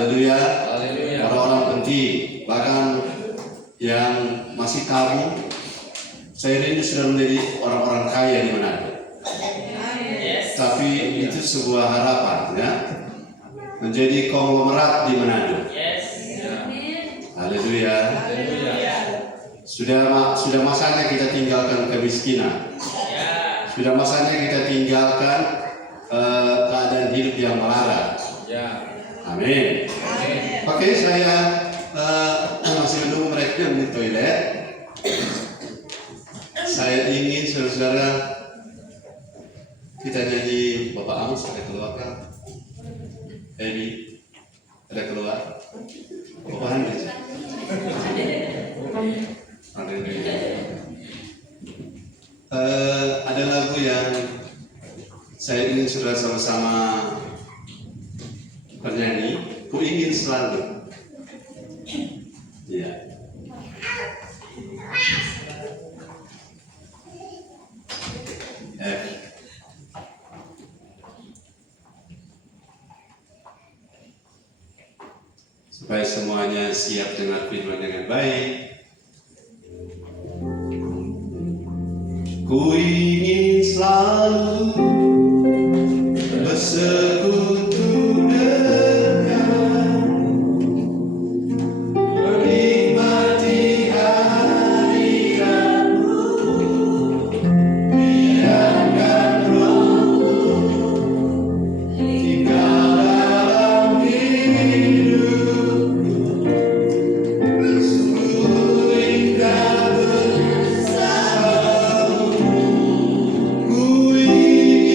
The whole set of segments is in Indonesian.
Haleluya. Orang-orang penting, bahkan yang masih tamu, saya ini sudah menjadi orang-orang kaya di Manado. Tapi itu sebuah harapan, ya, menjadi konglomerat di Manado. Haleluya. Sudah masanya kita tinggalkan kemiskinan. Sudah masanya kita tinggalkan keadaan hidup yang melarat. Amin. Oke, saya masih menunggu mereka di toilet. Saya ingin saudara-saudara kita nyanyi Bapak Amos ada keluar kan? Edi ada keluar? Bapak Handis? Ada lagu yang saya ingin saudara sama-sama bernyanyi. Ku ingin selalu. Ya. Supaya semuanya siap dengar firman dengan baik. Ku ingin selalu bersekutu denganmu, menikmati hadiratmu, biarkan Rohmu tinggal dalam hidupku. Sungguh indah bersamamu. Ku ingin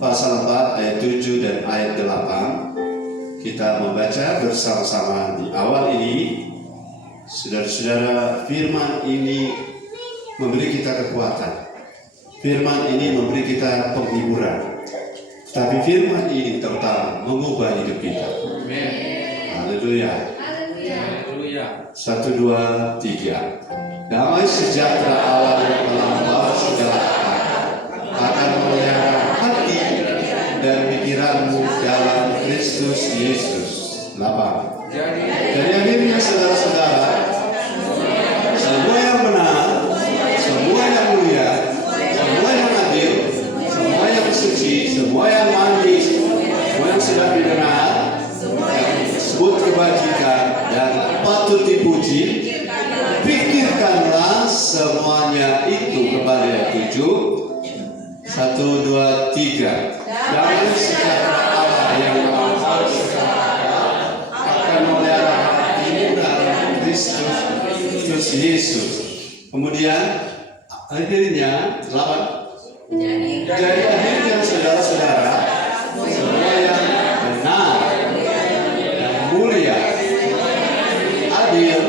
pasal 4 ayat 7 dan ayat 8. Kita membaca bersama-sama di awal ini. Saudara-saudara, firman ini memberi kita kekuatan. Firman ini memberi kita penghiburan. Tapi firman ini terutama mengubah hidup kita. Haleluya. 1, 2, 3. Damai sejahtera Allah yang melampaui segala akal akan memelihara hati dan pikiranmu dalam Kristus Yesus. 8. Jadi akhirnya saudara-saudara, semua yang benar, semua yang mulia, semua yang adil, semua yang suci, semua yang manis, semua yang sudah didengar, yang disebut kebajikan dan patut dipuji, pikirkanlah semuanya itu. Kembali ayat 7. 1, 2, 3. Damai sejahtera Allah yang melampaui segala akal akan memelihara hatimu dalam Kristus Yesus. Kemudian akhirnya 8. Jadi akhirnya saudara-saudara, semua yang benar, yang mulia, adil,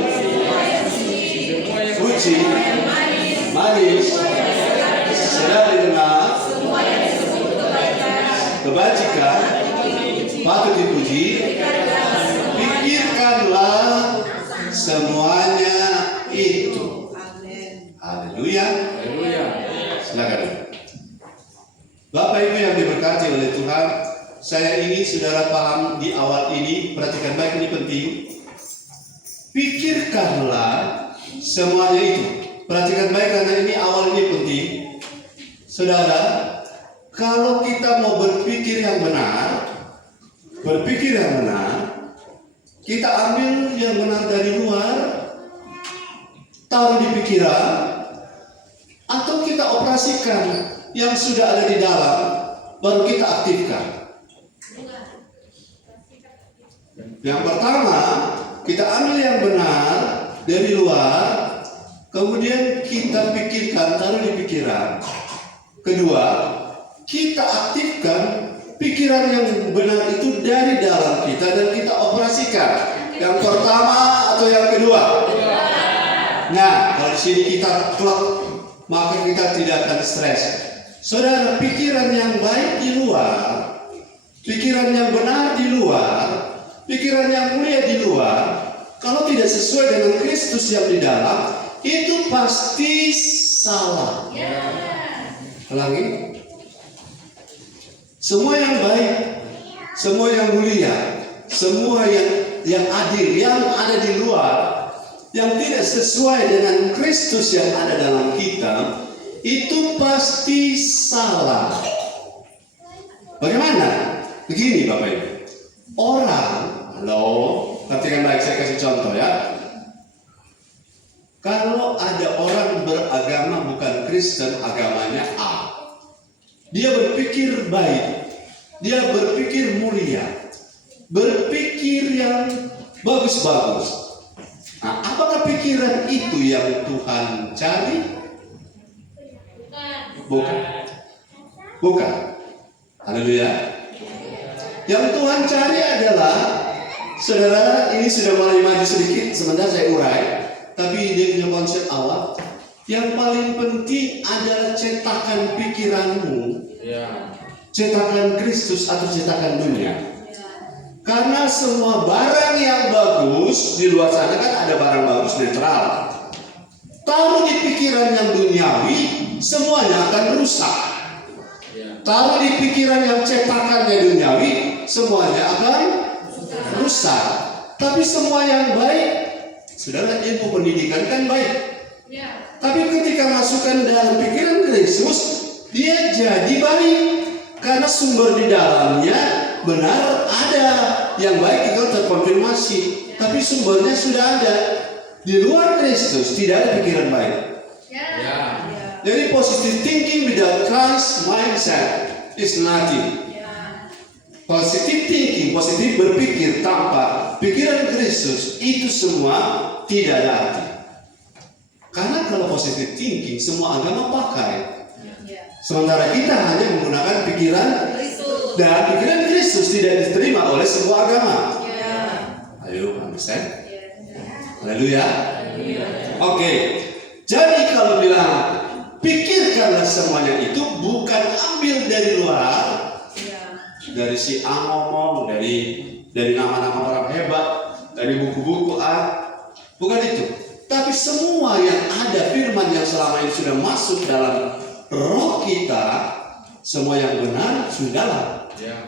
suci, manis, sedang didengar, kebajikan, patut dipuji, pikirkanlah semuanya itu. Haleluya. Silakan. Bapak Ibu yang diberkati oleh Tuhan, saya ingin saudara paham di awal ini, perhatikan baik, ini penting. Pikirkanlah semuanya itu. Perhatikan baik karena ini awal ini penting. Saudara, kalau kita mau berpikir yang benar, kita ambil yang benar dari luar, taruh di pikiran, atau kita operasikan yang sudah ada di dalam, baru kita aktifkan. Yang pertama, kita ambil yang benar dari luar, kemudian kita pikirkan, taruh di pikiran. Kedua, kita aktifkan pikiran yang benar itu dari dalam kita dan kita operasikan. Yang pertama atau yang kedua? Nah, kalau di sini kita klop, maka kita tidak akan stres. Saudara, pikiran yang baik di luar, pikiran yang benar di luar, pikiran yang mulia di luar, kalau tidak sesuai dengan Kristus yang di dalam, itu pasti salah. Ulangi. Semua yang baik, semua yang mulia, semua yang adil, yang ada di luar, yang tidak sesuai dengan Kristus yang ada dalam kita, itu pasti salah. Bagaimana? Begini Bapak Ibu. Orang, perhatikan baik, saya kasih contoh ya. Kalau ada orang beragama bukan Kristen, agamanya A, dia berpikir baik, dia berpikir mulia, berpikir yang bagus-bagus. Nah, apakah pikiran itu yang Tuhan cari? Bukan. Haleluya. Yang Tuhan cari adalah, saudara, ini sudah mulai maju sedikit, sebentar saya urai. Tapi dia punya konsep awal. Yang paling penting adalah cetakan pikiranmu, cetakan Kristus atau cetakan dunia. Karena semua barang yang bagus di luar sana kan ada barang bagus netral. Taruh di pikiran yang duniawi, semuanya akan rusak. Taruh di pikiran yang cetakannya duniawi, semuanya akan rusak. Tapi semua yang baik, saudara, ilmu pendidikan kan baik. Tapi ketika masukkan dalam pikiran Kristus, dia jadi baik. Karena sumber di dalamnya benar ada. Yang baik itu terkonfirmasi. Tapi sumbernya sudah ada. Di luar Kristus tidak ada pikiran baik. Jadi positive thinking without Christ mindset is nothing. Positive thinking, positif berpikir tanpa pikiran Kristus, itu semua tidak ada arti. Karena kalau positive thinking, semua agama pakai. Sementara kita hanya menggunakan pikiran Dan pikiran Kristus tidak diterima oleh sebuah agama. Ayo, understand? Haleluya. Oke. Jadi kalau bilang pikirkanlah semuanya itu bukan ambil dari luar, dari si A ngomong, dari nama-nama orang hebat, dari buku-buku A, bukan itu. Tapi semua yang ada firman yang selama ini sudah masuk dalam roh kita, semua yang benar sudah dalam,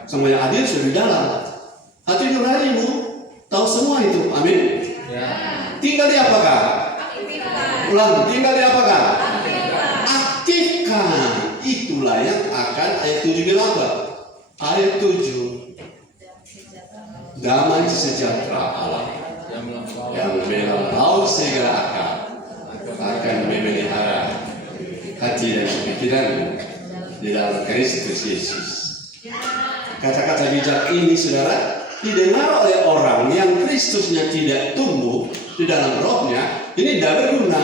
semua yang adil sudah di dalam. Hati nuranimu tahu semua itu, amin. Tinggal di apakah? Ulang, tinggal di apakah? Aktifkan. Itulah yang akan ayat 7 bilang apa? Ayat 7. Damai sejahtera Allah yang melampaui segala akal akan memelihara hati dan pikiran di dalam Kristus Yesus. Kata-kata bijak ini, saudara, didengar oleh orang yang Kristusnya tidak tumbuh di dalam rohnya, ini tidak berguna.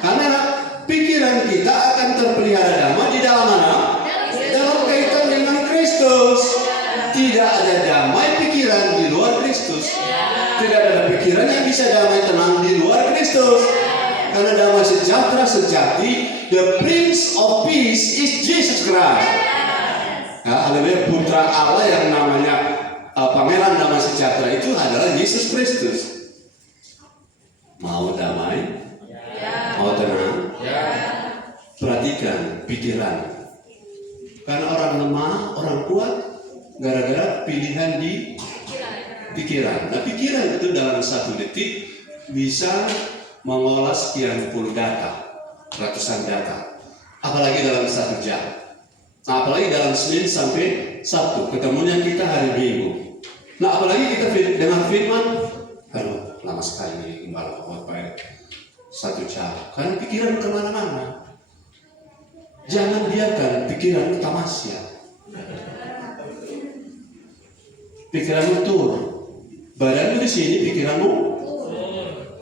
Karena pikiran kita akan terpelihara damai di dalam mana? Dalam kaitan dengan Kristus. Tidak ada damai pikiran di luar Kristus. Tidak ada pikiran yang bisa damai tenang di luar Kristus. Karena damai sejahtera sejati, the Prince of Peace is Jesus Christ. Haleluya, putra Allah yang namanya pangeran damai sejahtera itu adalah Yesus Kristus. Mau damai? Mau tenang? Perhatikan pikiran. Karena orang lemah, orang kuat gara-gara pilihan di pikiran. Nah, pikiran itu dalam 1 detik bisa mengolah sekian puluh data, ratusan data. Apalagi dalam 1 jam. Nah, apalagi dalam Senin sampai Sabtu, ketemunya kita hari Minggu. Nah, apalagi kita dengan firman, aduh, lama sekali nih gembala khotbah 1 jam. Karena pikiran kemana-mana. Jangan biarkan pikiran tamasya. Pikiranmu tur, badanmu di sini, pikiranmu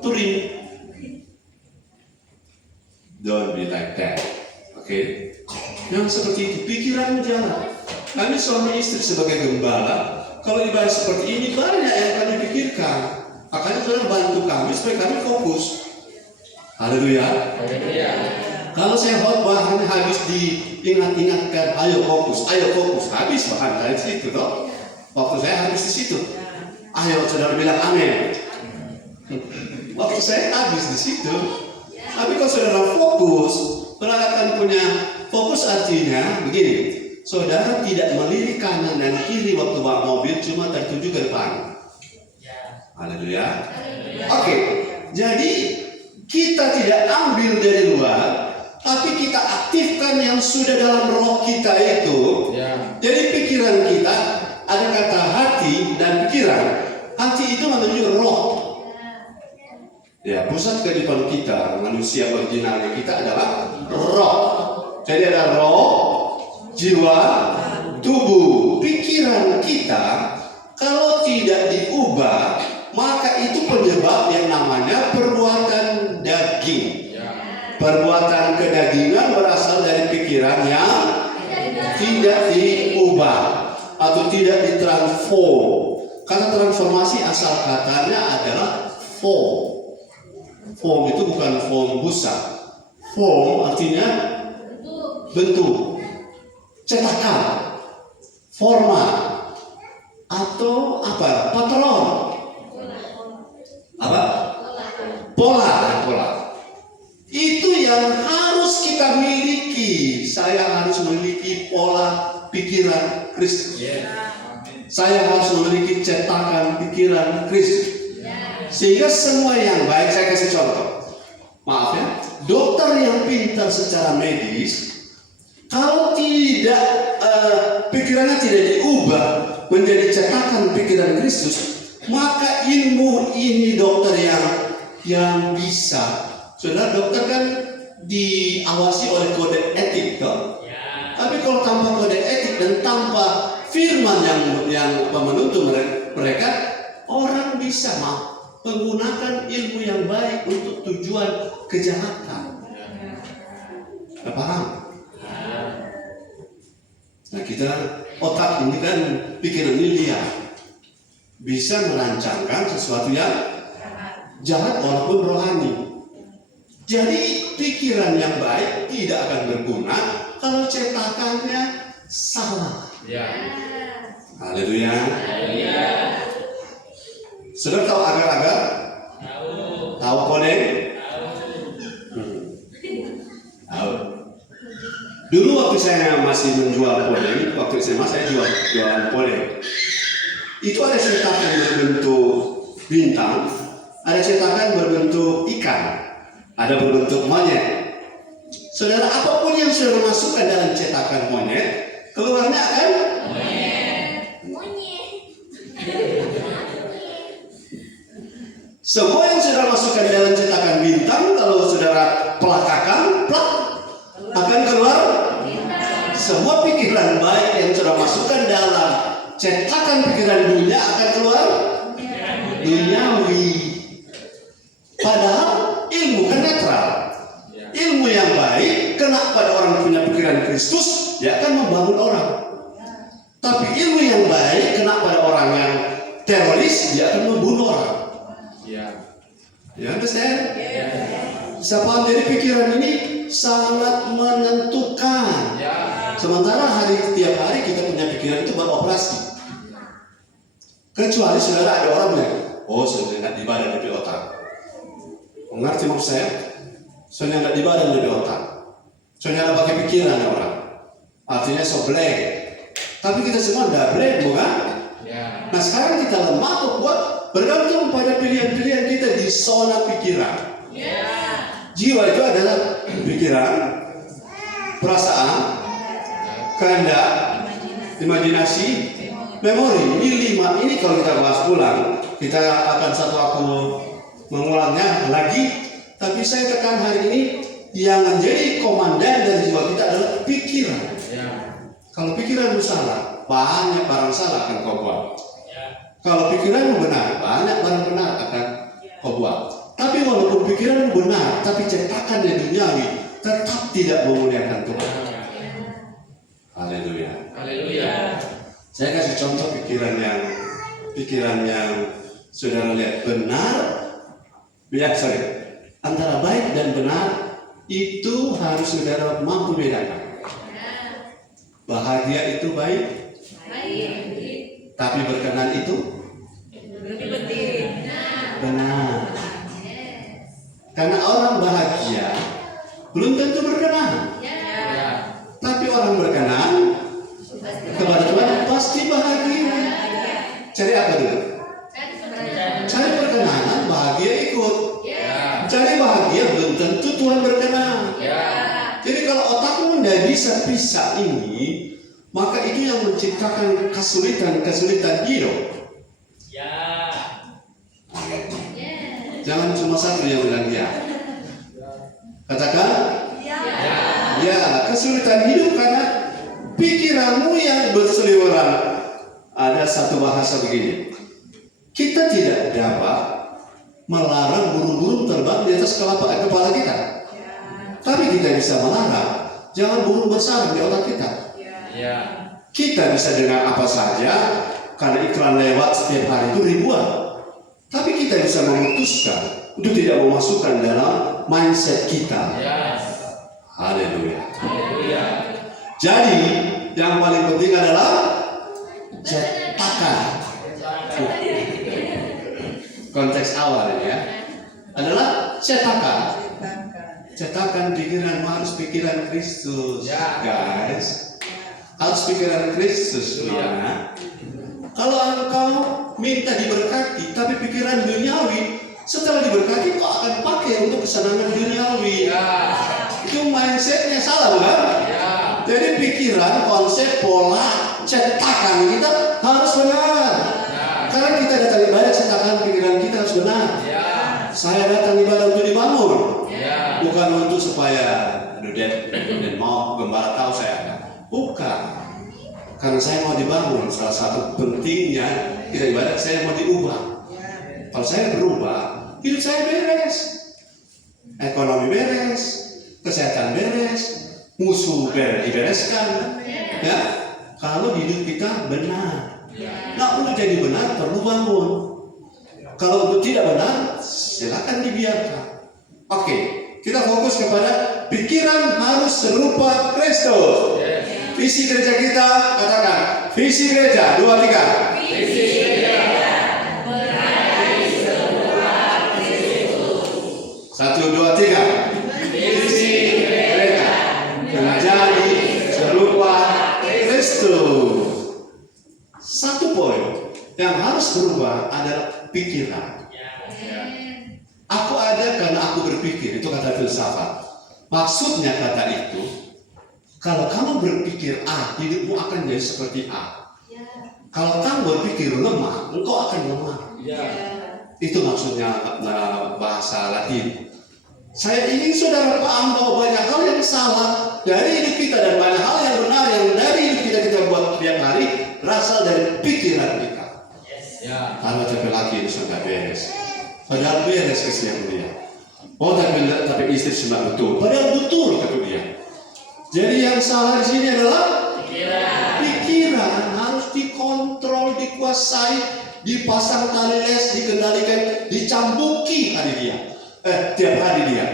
touring. Don't be like that, oke? Yang seperti itu, pikiranmu jalan. Kami suami istri sebagai gembala, kalau ibadah seperti ini banyak yang kami pikirkan. Makanya saudara bantu kami supaya kami fokus. Haleluya. Kalau saya khotbah hanya habis diingat-ingatkan, ayo fokus, habis bahan dari situ toh. Waktu saya habis di situ. Ayo saudara bilang amin. Waktu saya habis di situ. Tapi kalau saudara fokus, saudara akan punya fokus, artinya begini. Saudara tidak melirik kanan dan kiri waktu bawa mobil, cuma tertuju ke depan. Haleluya. Oke. Jadi kita tidak ambil dari luar, tapi kita aktifkan yang sudah dalam roh kita itu. Jadi pikiran kita, ada kata hati dan pikiran. Hati itu menuju roh. Ya, pusat kehidupan kita, manusia originalnya kita adalah roh. Jadi ada roh, jiwa, tubuh. Pikiran kita kalau tidak diubah, maka itu penyebab yang namanya perbuatan daging. Perbuatan kedagingan berasal dari pikiran yang tidak diubah atau tidak ditransform. Kata transformasi asal katanya adalah form. Form itu bukan form busa. Form artinya bentuk, cetakan, forma, atau apa? Patron. Apa? Pola. Itu yang harus kita miliki. Saya harus memiliki pola pikiran Kristus. Saya harus memiliki cetakan pikiran Kristus. Sehingga semua yang baik, saya kasih contoh. Maaf ya, dokter yang pintar secara medis, kalau tidak pikirannya tidak diubah menjadi cetakan pikiran Kristus, maka ilmu ini dokter yang bisa. Saudara, dokter kan diawasi oleh kode etik, toh? Tapi kalau tanpa kode etik dan tanpa firman yang menuntun mereka, orang bisa menggunakan ilmu yang baik untuk tujuan kejahatan. Paham? Nah kita, otak ini kan, pikiran ini liar, bisa merancangkan sesuatu yang jahat walaupun rohani. Jadi pikiran yang baik tidak akan berguna kalau cetakannya salah. Haleluya. Sudah tahu agar-agar? Tahu kodeng? Tahu. Dulu waktu saya masih menjual podeng, waktu SMA saya jualan podeng. Itu ada cetakan berbentuk bintang, ada cetakan berbentuk ikan, ada berbentuk monyet. Saudara, apapun yang saudara masukkan dalam cetakan monyet, keluarnya akan monyet. Semua yang saudara masukkan dalam cetakan bintang, kalau saudara pelakakan, akan keluar. Semua pikiran baik yang saudara masukkan dalam cetakan pikiran dunia akan keluar duniawi. Padahal ilmu kan netral. Ilmu yang baik kena pada orang yang punya pikiran Kristus, dia akan membangun orang. Tapi ilmu yang baik kena pada orang yang teroris, dia akan membunuh orang. Ya, understand? Siapa dari pikiran ini sangat menentukan. Sementara tiap hari kita punya pikiran itu beroperasi. Kecuali saudara ada orang yang, oh saya nggak di badan lebih otak. Mengerti maksud saya? Saya nggak di badan lebih otak. Saya nggak pakai pikiran orang. Artinya so blank. Tapi kita semua nggak blank, bukan? Nah sekarang kita lemah atau kuat bergantung pada pilihan-pilihan kita di zona pikiran. Jiwa itu adalah pikiran, perasaan, kehendak, imajinasi, memori. Ini 5. Ini kalau kita bahas ulang, kita akan satu waktu mengulangnya lagi. Tapi saya tekan hari ini, yang menjadi komandan dari jiwa kita adalah pikiran. Kalau pikiranmu salah, banyak barang salah akan kau buat. Kalau pikiranmu benar, banyak barang benar akan kau buat. Tapi walaupun pikiranmu benar, tapi cetakannya duniawi, tetap tidak memuliakan Tuhan. Haleluya. Saya kasih contoh pikiran yang saudara lihat benar, antara baik dan benar itu harus saudara mampu bedakan. Bahagia itu baik, tapi berkenan itu benar. Karena orang bahagia belum tentu berkenan. Tapi orang berkenan kepada Tuhan pasti bahagia. Cari apa dulu? Cari perkenanan, bahagia ikut. Cari bahagia belum tentu Tuhan berkenan. Jadi kalau otakmu tidak bisa pisah ini, maka itu yang menciptakan kesulitan hidup. Jangan cuma satu yang bilang ya. Katakan ya, kesulitan hidup karena pikiranmu yang berseliweran. Ada satu bahasa begini, kita tidak dapat melarang burung-burung terbang di atas kepala kita, tapi kita bisa melarang jangan burung bersarang di otak kita. Kita bisa dengar apa saja karena iklan lewat setiap hari itu ribuan, tapi kita bisa memutuskan untuk tidak memasukkan dalam mindset kita. Haleluya. Jadi yang paling penting adalah cetakan. Konteks awal ya adalah cetakan. Cetakan pikiran harus pikiran Kristus, guys. Harus pikiran Kristus. Kalau engkau minta diberkati, tapi pikiran duniawi, setelah diberkati kau akan pakai untuk kesenangan duniawi. Itu mindsetnya salah, bukan? Jadi pikiran, konsep, pola, cetakan kita harus benar. Karena kita datang ibadah, cetakan pikiran kita harus benar. Saya datang ibadah untuk dibangun, bukan untuk supaya Dudet mau gembala tahu saya ada. Bukan. Karena saya mau dibangun. Salah satu pentingnya kita ibadah, saya mau diubah. Kalau saya berubah, hidup saya beres, ekonomi beres, kesehatan beres, musuh dibereskan, ya, kalau hidup kita benar. Nah, untuk jadi benar perlu bangun. Kalau untuk tidak benar, silakan dibiarkan. Oke, kita fokus kepada pikiran harus serupa Kristus. Visi gereja kita, katakan visi gereja 2, 3. Visi gereja menjadi serupa Kristus. 1, 2, 3. Visi gereja menjadi serupa Kristus. Satu poin yang harus berubah adalah pikiran. Aku ada karena aku berpikir, itu kata filsafat. Maksudnya kata itu, kalau kamu berpikir A, hidupmu akan jadi seperti A. Kalau kamu berpikir lemah, engkau akan lemah. Itu maksudnya bahasa Latin. Saya ingin saudara paham bahwa banyak hal yang salah dari hidup kita dan banyak hal yang benar yang dari hidup kita buat tiap hari berasal dari pikiran kita. Kalau capek lagi itu sudah beres. Padahal beres kesian dia. Oh tapi istri sudah betul. Padahal betul kata dia. Jadi yang salah di sini adalah pikiran harus dikontrol, dikuasai, dipasang tali les, dikendalikan, dicambuki hari dia. Tiap hari dia.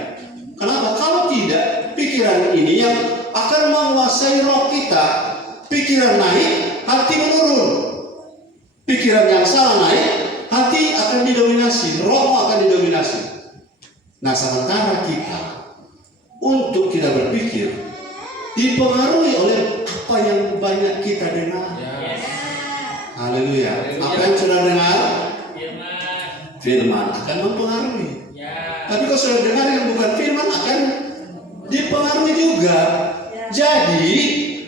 Kenapa? Kalau tidak, pikiran ini yang akan menguasai roh kita. Pikiran naik, hati menurun. Pikiran yang salah naik, hati akan didominasi, roh akan didominasi. Nah, sementara kita untuk kita berpikir dipengaruhi oleh apa yang banyak kita dengar. Haleluya. Apa yang sudah dengar? Firman akan mempengaruhi. Tapi kalau sudah dengar yang bukan firman akan dipengaruhi juga. Jadi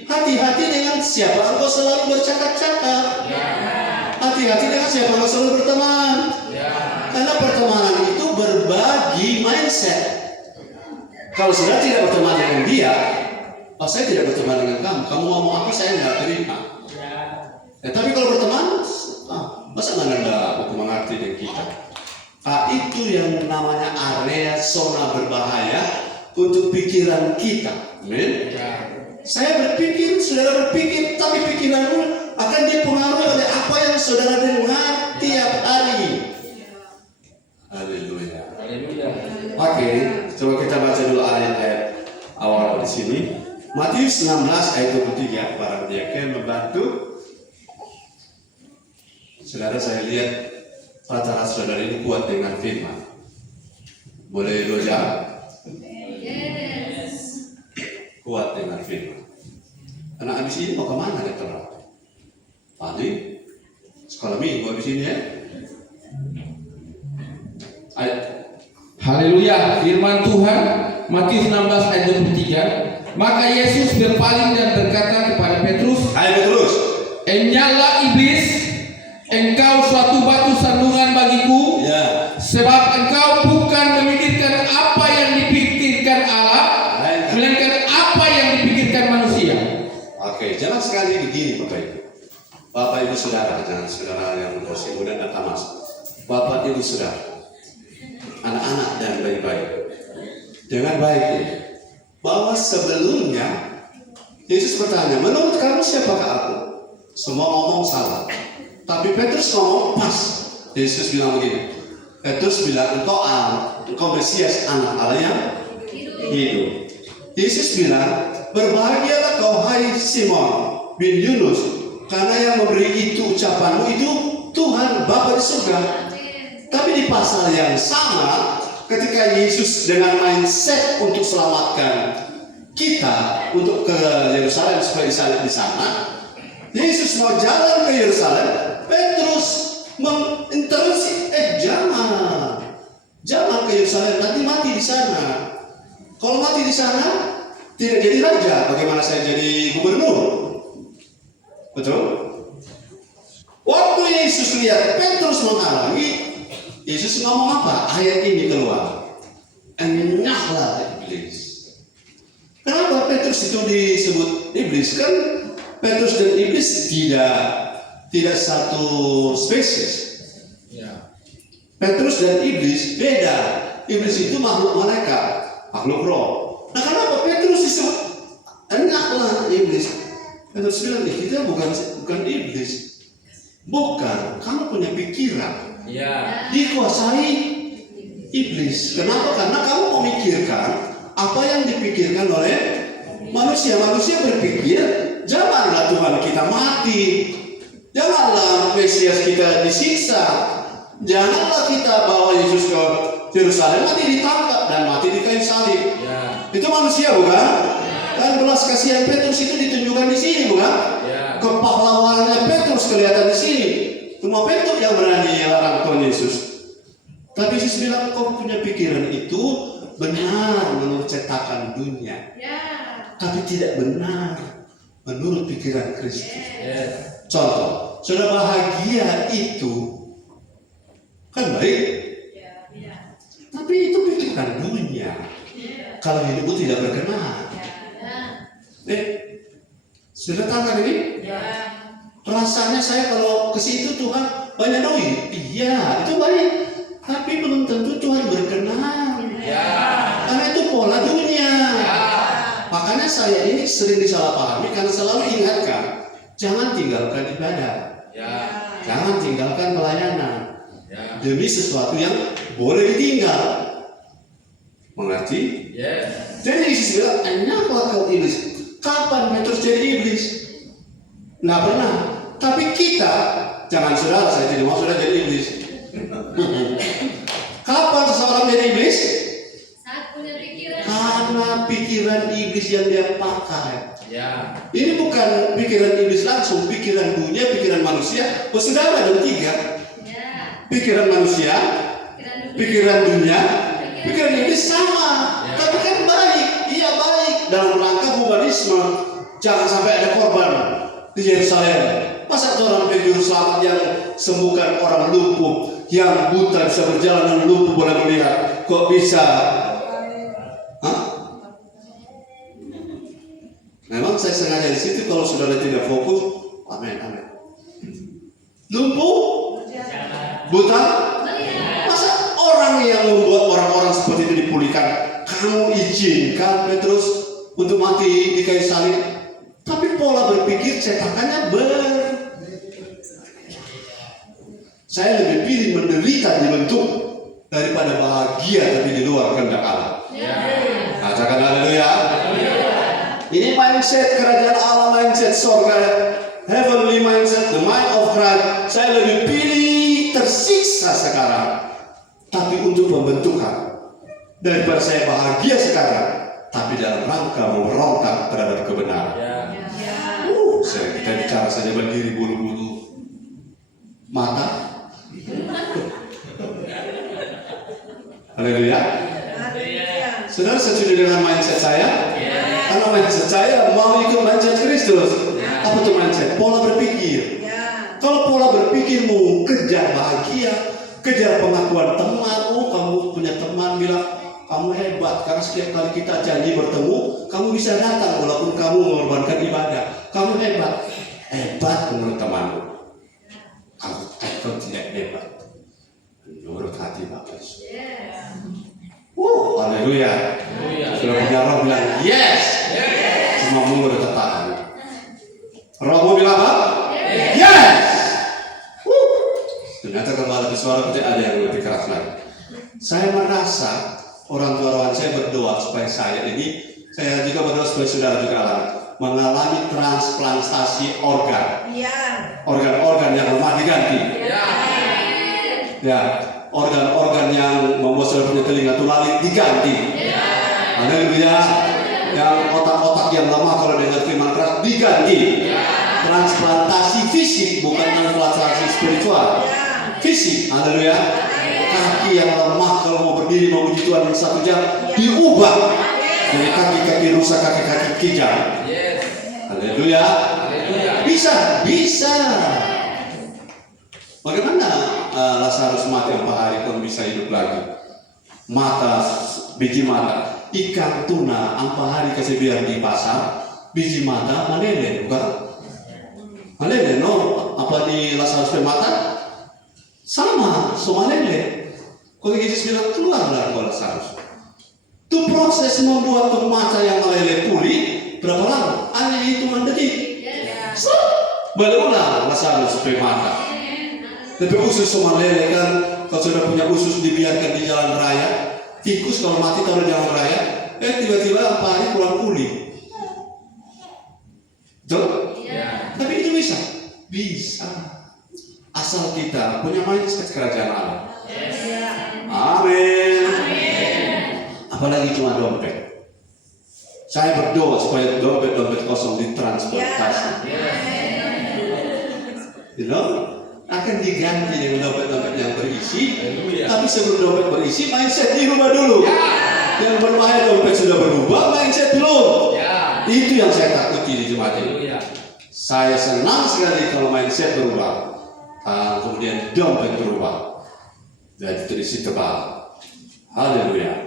hati-hati dengan siapa engkau selalu bercakap-cakap. Hati-hati dengan siapa engkau selalu berteman. Karena pertemanan itu berbagi mindset. Kalau sudah tidak berteman dengan dia, oh saya tidak berteman dengan kamu. Kamu ngomong apa saya nggak terima. Tapi kalau berteman, masa Anda mau mengerti dengan kita? Itu yang namanya area zona berbahaya untuk pikiran kita. Amin. Saya berpikir, saudara berpikir, tapi pikiranmu akan dipengaruhi oleh apa yang saudara dengar tiap hari. Haleluya. Oke, coba kita baca dulu ayat-ayat awal di sini. Matius 16 ayat 23. Para diaken membantu. Saudara, saya lihat rata-rata saudara ini kuat dengan firman. Boleh doa? Kuat dengan firman. Karena abis ini mau kemana ya terang? Paling sekolah minggu abis ini ya. Ayat. Haleluya, firman Tuhan Matius 16 ayat 23. Maka Yesus berpaling dan berkata kepada Petrus, Hai Petrus, "Enyala iblis, engkau suatu batu sandungan bagiku, sebab engkau bukan memikirkan apa yang dipikirkan Allah, melainkan apa yang dipikirkan manusia." Oke, jelas sekali begini Bapak Ibu. Bapak Ibu Saudara, jangan saudara yang masih muda dan tamas. Bapak Ibu Saudara, anak-anak dan bayi-bayi, dengan baik ini, bahwa sebelumnya Yesus bertanya, menurut kamu siapakah aku? Semua ngomong salah, tapi Petrus ngomong pas. Yesus bilang begini, Petrus bilang, engkau Mesias, anak Allah yang hidup. Yesus bilang, berbahagialah kau hai Simon bin Yunus, karena yang memberi itu ucapanmu itu Tuhan Bapa di surga. Tapi di pasal yang sama, ketika Yesus dengan mindset untuk selamatkan kita untuk ke Yerusalem supaya disalib di sana, Yesus mau jalan ke Yerusalem, Petrus mengintervensi, jangan ke Yerusalem, nanti mati di sana. Kalau mati di sana, tidak jadi raja, bagaimana saya jadi gubernur? Betul? Waktu Yesus lihat Petrus menghalangi, Yesus ngomong apa? Ayat ini keluar. Enyahlah iblis. Kenapa Petrus itu disebut iblis? Kan Petrus dan iblis tidak satu spesies. Petrus dan iblis beda. Iblis itu makhluk malaikat, makhluk roh. Nah, kenapa Petrus disebut enyahlah iblis? Petrus bilang, kita bukan iblis. Bukan, kamu punya pikiran. Dikuasai iblis. Kenapa? Karena kamu memikirkan apa yang dipikirkan oleh manusia. Manusia berpikir, janganlah Tuhan kita mati, janganlah Mesias kita disiksa, janganlah kita bawa Yesus ke Yerusalem, mati ditangkap dan mati di kayu salib. Itu manusia, bukan? Dan belas kasihan Petrus itu ditunjukkan di sini, bukan? Kepahlawanan Petrus kelihatan di sini. Cuma Petrus yang berani larang Tuhan Yesus. Tapi Yesus bilang, kau punya pikiran itu benar menurut cetakan dunia, tapi tidak benar menurut pikiran Kristus. Contoh, sudah bahagia itu kan baik, tapi itu pikiran dunia. Kalau hidupmu tidak berkenan, sudah tangkap ini? Rasanya saya kalau ke situ Tuhan banyak duit, iya itu baik, tapi belum tentu Tuhan berkenan. Karena itu pola dunia. Makanya saya ini sering disalahpahami karena selalu ingatkan, jangan tinggalkan ibadah, jangan tinggalkan pelayanan demi sesuatu yang boleh ditinggal. Mengerti? Jadi Yesus bilang, kenapa kau iblis? Kapan Petrus jadi iblis? Nggak pernah. Tapi kita, jangan saudara, saya tidak mau saudara jadi iblis. Kapan seseorang jadi iblis? Saat punya pikiran. Karena pikiran iblis yang dia pakai. Ini bukan pikiran iblis langsung, pikiran dunia, pikiran manusia. Saudara ada tiga. Pikiran manusia, pikiran dunia, pikiran iblis sama. Tapi kan baik, iya baik. Dalam rangka humanisme, jangan sampai ada korban di Yerusalem. Masa orang penjuru selamat yang sembuhkan orang lumpuh, yang buta bisa berjalan dan lumpuh boleh melihat, kok bisa? Memang saya sengaja di situ kalau saudara tidak fokus, amin. Lumpuh, buta, masa orang yang membuat orang-orang seperti itu dipulihkan, kamu izinkan Petrus untuk mati di kayu salib? Tapi pola berpikir cetakannya saya lebih pilih menderita dibentuk daripada bahagia tapi di luar kehendak Allah. Katakan haleluya. Ini mindset kerajaan Allah, mindset surga, heavenly mindset, the mind of Christ. Saya lebih pilih tersiksa sekarang tapi untuk pembentukan daripada saya bahagia sekarang tapi dalam rangka memberontak terhadap kebenaran. Kita bicara saja berdiri bulu-bulu mata. Haleluya. Saudara setuju dengan mindset saya? Karena mindset saya mau ikut mindset Kristus. Apa itu mindset? Pola berpikir. Kalau pola berpikirmu kejar bahagia, kejar pengakuan teman. Kamu punya teman bilang kamu hebat karena setiap kali kita janji bertemu, kamu bisa datang walaupun kamu mengorbankan ibadah. Kamu hebat menurut temanmu. Kamu tidak hebat menurut hati Bapak. Haleluya. Sudah punya roh bilang yes. Cuma mulut tertahan. Rohmu bilang apa? Yes. Ternyata kembali ke suara kita ada yang lebih keras lagi. Saya merasa orang tua rohani saya berdoa supaya saya juga berdoa supaya saudara juga mengalami transplantasi organ. Organ-organ yang lemah diganti. Organ-organ yang membuat saudara punya telinga tulalit diganti. Haleluya. Yang otak-otak yang lemah kalau dengar firman keras diganti. Transplantasi fisik, bukan transplantasi spiritual. Fisik, haleluya. Kaki yang lemah kalau mau berdiri memuji Tuhan 1 jam diubah dari kaki-kaki rusak, kaki-kaki kijang. Haleluya. Bisa. Bagaimana Lazarus mati 4 hari pun bisa hidup lagi? Biji mata, ikan tuna 4 hari kasih biar di pasar, biji mata malele, bukan? Malele, no? Apa di Lazarus mata? Sama, malele. Kalau Yesus bilang keluarlah kau Lazarus. Itu proses membuat mata yang malele pulih berapa lama? Hanya hitungan detik. berulang masalah supaya mata. Tapi usus sama lele kan, kalau sudah punya usus dibiarkan di jalan raya, tikus kalau mati taruh di jalan raya, tiba-tiba 4 hari pulang pulih. Betul? Tapi itu bisa. Bisa. Asal kita punya mindset kerajaan Allah. Amin. Apalagi cuma dompet. Saya berdoa supaya dompet kosong ditransportasi. You know, akan diganti dengan dompet-dompet yang berisi. Tapi sebelum dompet berisi, mindset dirubah dulu. Yang berbahaya dompet sudah berubah, mindset belum. Itu yang saya takuti di Jumat ini. Saya senang sekali kalau mindset berubah. Kemudian dompet berubah. Dan terisi tebal. Haleluya.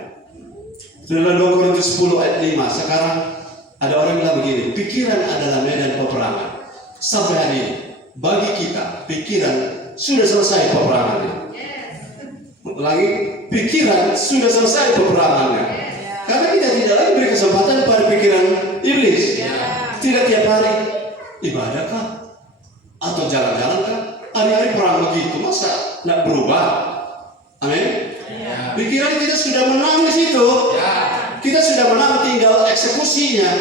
Dalam 2 Korintus 10 ayat 5, sekarang ada orang bilang begini, pikiran adalah medan peperangan. Sampai hari ini, bagi kita, pikiran sudah selesai peperangannya. Lagi, pikiran sudah selesai peperangannya. Karena kita tidak lagi beri kesempatan pada pikiran iblis. Tidak tiap hari ibadah kah? Atau jalan-jalan kah? Hari-hari perang begitu, masa tidak berubah? Amin. Pikiran kita sudah menang di situ. Kita sudah menang, tinggal eksekusinya.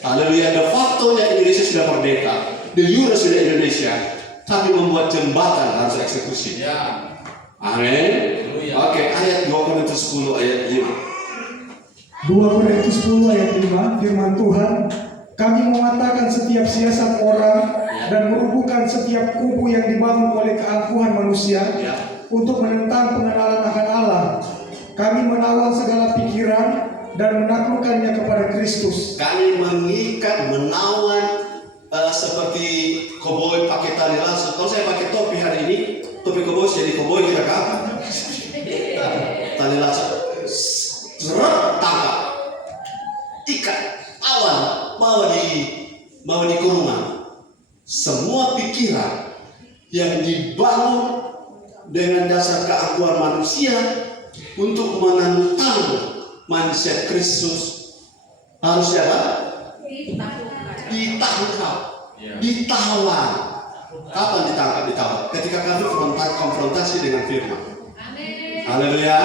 Haleluya. De facto-nya Indonesia sudah merdeka. De jure sudah Indonesia. Tapi membuat jembatan harus eksekusi. Amin. Oke, ayat 2 Korintus 10 ayat 5. 2 Korintus 10 ayat 5, firman Tuhan, kami mengatakan setiap siasat orang dan merubuhkan setiap kubu yang dibangun oleh keangkuhan manusia untuk menentang pengenalan akan Allah. Kami menawar segala pikiran dan menaklukkannya kepada Kristus. Kami mengikat, menawan seperti koboi pakai tali lasso. Kalau saya pakai topi hari ini, topi koboi jadi koboi kita kan? Tali lasso, tangkap, ikat, awan, bawa di kurungan. Semua pikiran yang dibangun dengan dasar keangkuhan manusia untuk menentang mindset Kristus harus apa? Ditangkap, ditawan. Kapan ditawan? Ketika kami konfrontasi dengan firman. Haleluya.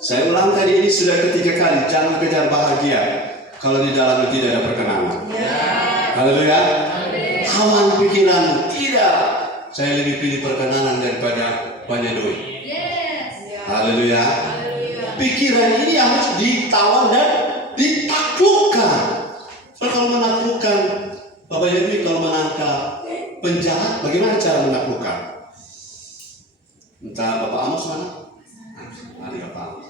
Saya ulang tadi, ini sudah ketiga kali. Jangan kejar bahagia kalau di dalamnya tidak ada perkenanan. Haleluya. Tawan pikiran tidak. Saya lebih pilih perkenanan daripada banyak duit. Haleluya. Pikiran ini harus ditawan dan ditaklukkan. Kalau menaklukkan, Bapak Yermi, kalau menangkap penjahat, bagaimana cara menaklukkan? Entah Bapak Amos mana? Mari Bapak Amos.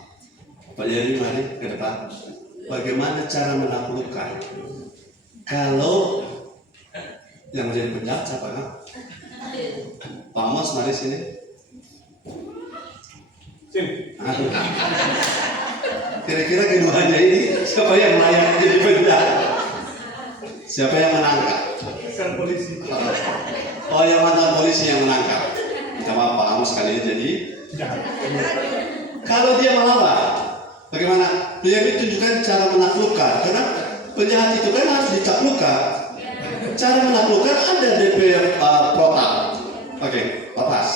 Bapak Yermi, mari ke depan. Bagaimana cara menaklukkan? Kalau yang menjadi penjahat siapa kan? Pak Amos, mari sini. Kira-kira keduanya ini siapa yang layak jadi penjahat? Siapa yang menangkap? Polisi. Oh, yang mantan polisi yang menangkap. Sama Pak Amos kali ini jadi. Kalau dia melawan, bagaimana? Dia tunjukkan cara menaklukkan. Karena penjahat itu kan harus ditaklukkan. Cara menaklukkan ada DP protap. Oke, lepas.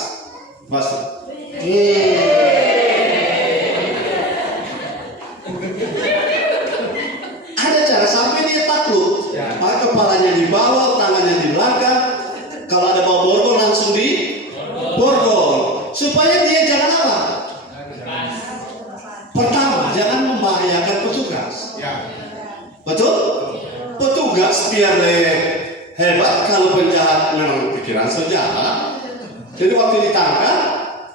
Ada cara sampai dia takluk. Maka kepalanya di bawah, tangannya di belakang. Kalau ada bawa borgol langsung di borgol. Supaya dia jangan apa? Pertama, jangan membahayakan petugas. Betul? Petugas biar hebat kalau penjahat memang pikiran sejahat. Jadi waktu ditangkap,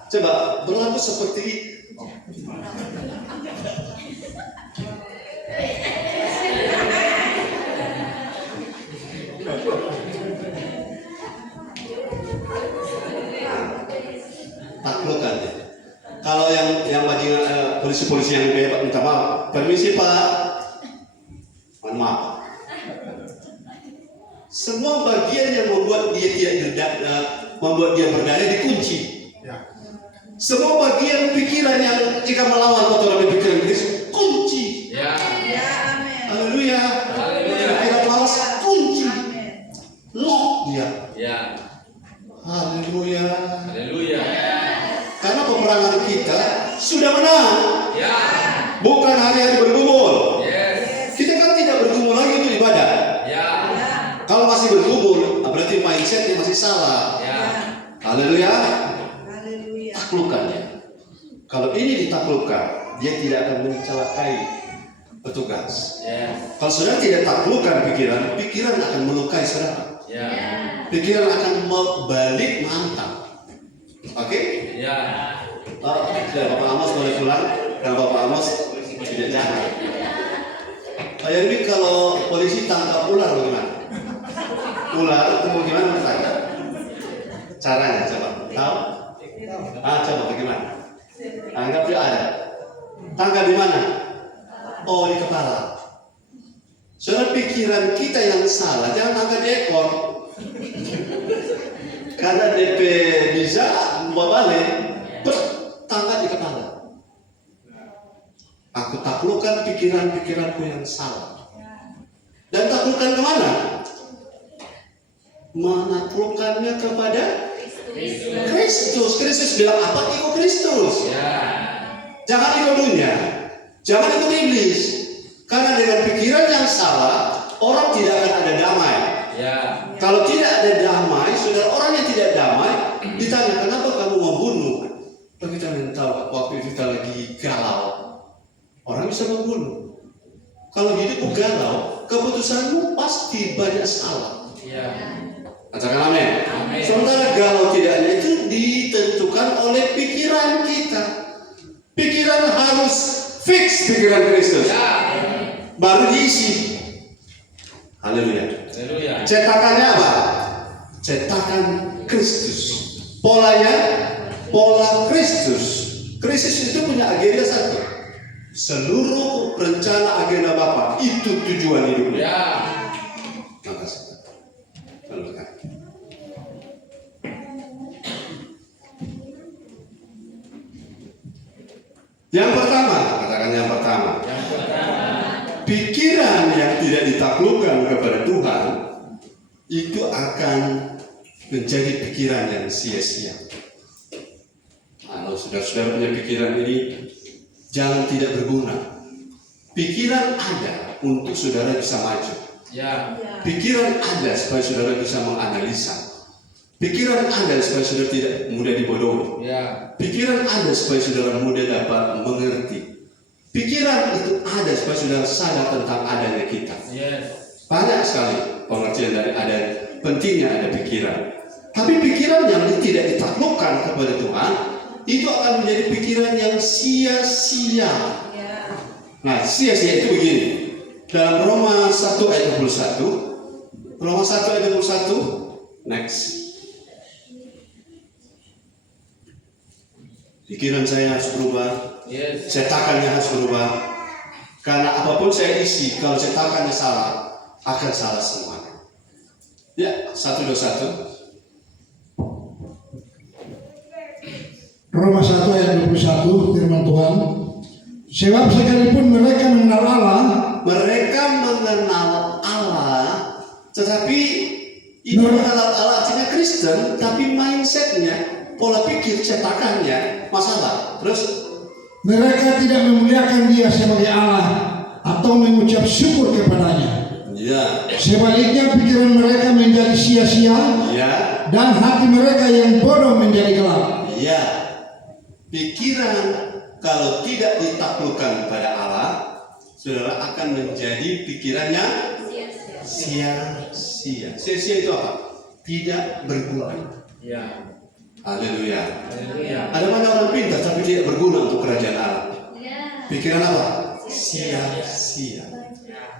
coba berlaku seperti taklukkan. Kalau yang bajingan polisi-polisi yang lebih hebat minta maaf, permisi Pak, mohon maaf. Semua bagian yang membuat dia berdaya dikunci. Semua bagian pikiran yang jika melawan kotoran pikiran Kristus kunci. Haleluya. Pikiran malas kunci. Ya. Ya. Haleluya. Haleluya. Karena peperangan kita sudah menang. Ya. Bukan hari-hari bergumul. Yes. Kita kan tidak bergumul lagi itu ibadah. Ya. Kalau masih bergumul, berarti mindsetnya masih salah. Ya. Haleluya. Taklukkan ya. Kalau ini ditaklukkan, dia tidak akan mencelakai petugas. Yes. Kalau saudara tidak taklukkan pikiran, pikiran akan melukai saudara. Ya. Pikiran akan membalik mantap. Oke? Ya. Sudah Bapak Amos boleh pulang. Karena Bapak Amos tidak jahat. Pak Yermi, kalau polisi tangkap ular bagaimana? Ular itu bagaimana bertanya? Caranya coba. Tahu? Coba bagaimana? Anggap dia ada. Tangkap di mana? Oh, di kepala. Saudara, pikiran kita yang salah, jangan tangkap di ekor. Karena DP bisa membalik, tangkap di kepala. Aku taklukkan pikiran-pikiranku yang salah. Dan taklukkan kemana? Menaklukkannya kepada Kristus. Kristus bilang apa? Ikut Kristus. Ya. Jangan ikut dunia. Jangan ikut iblis. Karena dengan pikiran yang salah, orang tidak akan ada damai. Ya. Kalau tidak ada damai, saudara, orang yang tidak damai ditanya, kenapa kamu membunuh? Kalau kita tahu waktu kita lagi galau, orang bisa membunuh. Kalau hidupmu galau, keputusanmu pasti banyak salah. Ya. Katakan amin. Amin. Sementara galau tidaknya itu ditentukan oleh pikiran kita. Pikiran harus fix pikiran Kristus. Ya. Baru diisi. Haleluya. Haleluya. Cetakannya apa? Cetakan Kristus. Polanya pola Kristus. Kristus itu punya agenda satu. Seluruh rencana agenda Bapa itu tujuan hidupnya. Ya. Terima kasih. Haleluya. Yang pertama, katakan yang pertama. Yang pertama. Pikiran yang tidak ditaklukkan kepada Tuhan itu akan menjadi pikiran yang sia-sia. Kalau saudara-saudara punya pikiran ini, jangan tidak berguna. Pikiran ada untuk saudara bisa maju. Ya. Pikiran ada supaya saudara bisa menganalisa. Pikiran ada supaya saudara tidak mudah dibodohi. Ya. Pikiran ada supaya saudara mudah dapat mengerti. Pikiran itu ada supaya saudara sadar tentang adanya kita. Yes. Banyak sekali pengertian dari ada pentingnya ada pikiran. Tapi pikiran yang tidak ditaklukkan kepada Tuhan itu akan menjadi pikiran yang sia-sia. Nah, sia-sia itu begini. Dalam Roma 1 ayat 21, Roma 1 ayat 21, next. Pikiran saya harus berubah. Yes. Cetakannya harus berubah. Karena apapun saya isi, kalau cetakannya salah, akan salah semua. Ya, 121. Roma 1 ayat 21 firman Tuhan. Sebab sekalipun mereka mengenal Allah, tetapi ini mengenal Allah artinya Kristen, tapi mindsetnya, pola pikir, cetakannya masalah. Terus mereka tidak memuliakan Dia sebagai Allah atau mengucap syukur kepadanya. ya, Sebaliknya pikiran mereka menjadi sia-sia ya, dan hati mereka yang bodoh menjadi gelap. ya. Pikiran kalau tidak ditaklukkan pada Allah, saudara akan menjadi pikirannya sia-sia. Sia-sia itu apa? Tidak berguna. Ya. Haleluya. Haleluya. Ada banyak orang pintar tapi tidak berguna untuk kerajaan Allah. Pikiran apa? Sia-sia.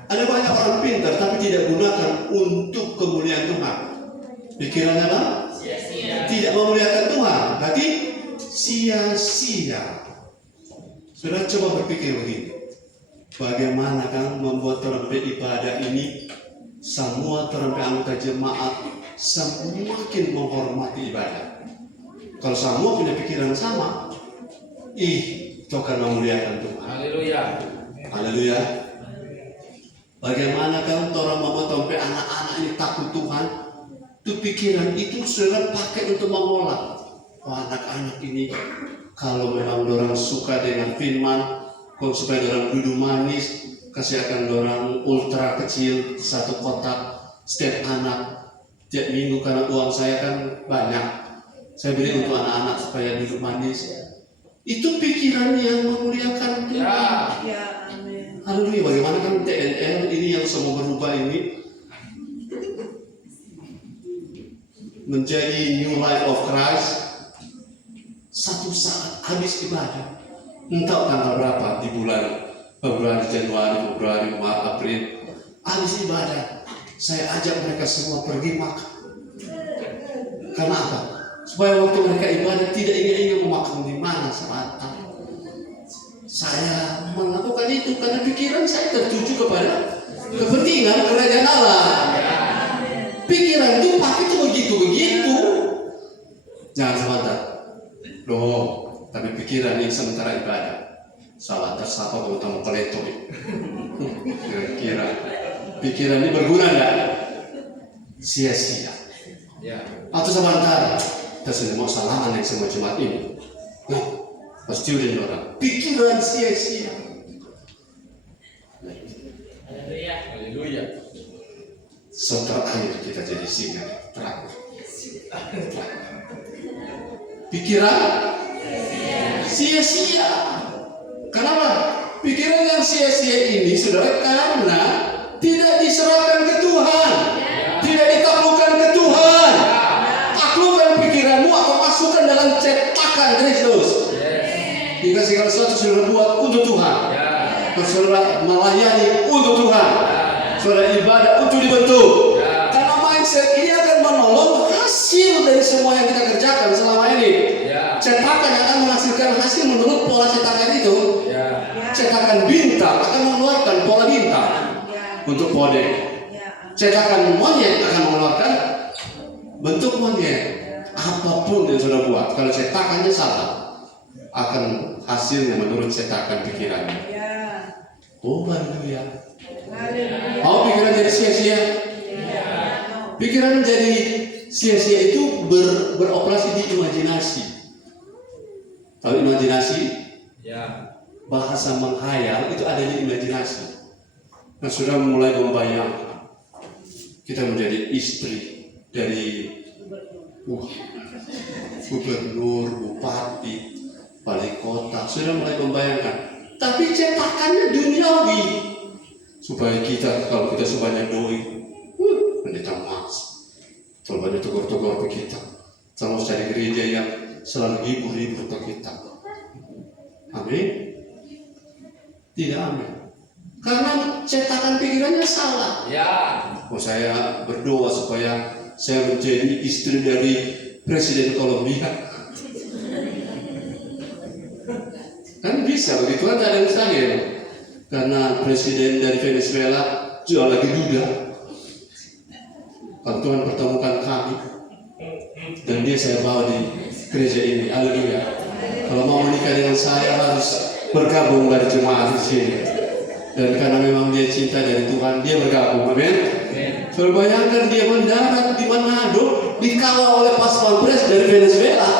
Ada banyak orang pintar tapi tidak gunakan untuk kemuliaan Tuhan. Pikirannya apa? Sia-sia. Tidak memuliakan Tuhan. Berarti sia-sia. Saudara coba berpikir begini. Bagaimana kan membuat trompet ibadah ini semua trompet anggota jemaat semakin menghormati ibadah. Kalau semua punya pikiran sama, itu akan memuliakan Tuhan. Haleluya. Haleluya. Bagaimana kan orang membuat trompet anak-anak ini takut Tuhan? Itu pikiran itu saudara pakai untuk mengolah. Oh, anak-anak ini kalau memang orang suka dengan firman, kalau supaya orang duduk manis, kasih akan orang ultra kecil satu kotak setiap anak tiap minggu, karena uang saya kan banyak. Saya beli untuk anak-anak supaya duduk manis. Itu pikiran yang memuliakan Tuhan. Haleluya. Bagaimana kan TNL ini yang semua berubah ini menjadi New Life of Christ. Satu saat habis ibadah, entah tanggal berapa di bulan Februari, Januari, Februari, Maret, April, habis ibadah, saya ajak mereka semua pergi makan. Karena apa? Supaya waktu mereka ibadah tidak ingin mau makan di mana selatan. Saya melakukan itu karena pikiran saya tertuju kepada kepentingan kerajaan Allah. Pikiran itu pakai itu begitu. Jangan sebentar. Loh, tapi pikiran ini sementara ibadah. Salah tersapa kalau tamu peleto. Pikiran ini berguna enggak? Sia-sia. Atau sebentar, kita mau salaman yang semua jemaat ini. Pasti udah orang. Pikiran sia-sia. Haleluya. Terakhir kita jadi singa. Terakhir. Pikiran sia-sia. Kenapa? Pikiran yang sia-sia ini, saudara, karena tidak diserahkan ke Tuhan, tidak ditaklukkan ke Tuhan. Taklukkan pikiranmu atau masukkan dalam cetakan Kristus. Jika segala sesuatu saudara buat untuk Tuhan, saudara melayani untuk Tuhan, saudara ibadah untuk dibentuk. Karena mindset ini akan menolong hasil dari semua yang kita kerjakan selama ini. Cetakan yang akan menghasilkan hasil menurut pola cetakan itu. Cetakan bintang akan mengeluarkan pola bintang untuk kode. Cetakan monyet akan mengeluarkan bentuk monyet. Apapun yang sudah buat, kalau cetakannya salah, akan hasilnya menurut cetakan pikirannya. Oh, haleluya. Mau pikiran jadi sia-sia? Pikiran jadi sia-sia itu beroperasi di imajinasi. Kalau imajinasi, bahasa menghayal itu ada di imajinasi. Nah, sudah mulai membayangkan kita menjadi istri dari gubernur, bupati, wali kota. Sudah mulai membayangkan. Tapi cetakannya duniawi. Supaya kita, kalau kita sebanyak doi, pendeta Mas, kalau banyak tegur-tegur ke kita, selalu cari gereja yang selalu hibur-hibur ke kita. Amin? Tidak amin. Karena cetakan pikirannya salah. Oh, saya berdoa supaya saya menjadi istri dari Presiden Kolombia. Kan bisa, begitu kan ada yang mustahil. Karena Presiden dari Venezuela juga lagi duda. Kalau Tuhan pertemukan kami, dan dia saya bawa di gereja ini. Haleluya. Kalau mau menikah dengan saya harus bergabung dari jemaat di sini. Dan karena memang dia cinta dari Tuhan, dia bergabung. Amin. Coba bayangkan dia mendarat di Manado, dikawal oleh pas pampres dari Venezuela.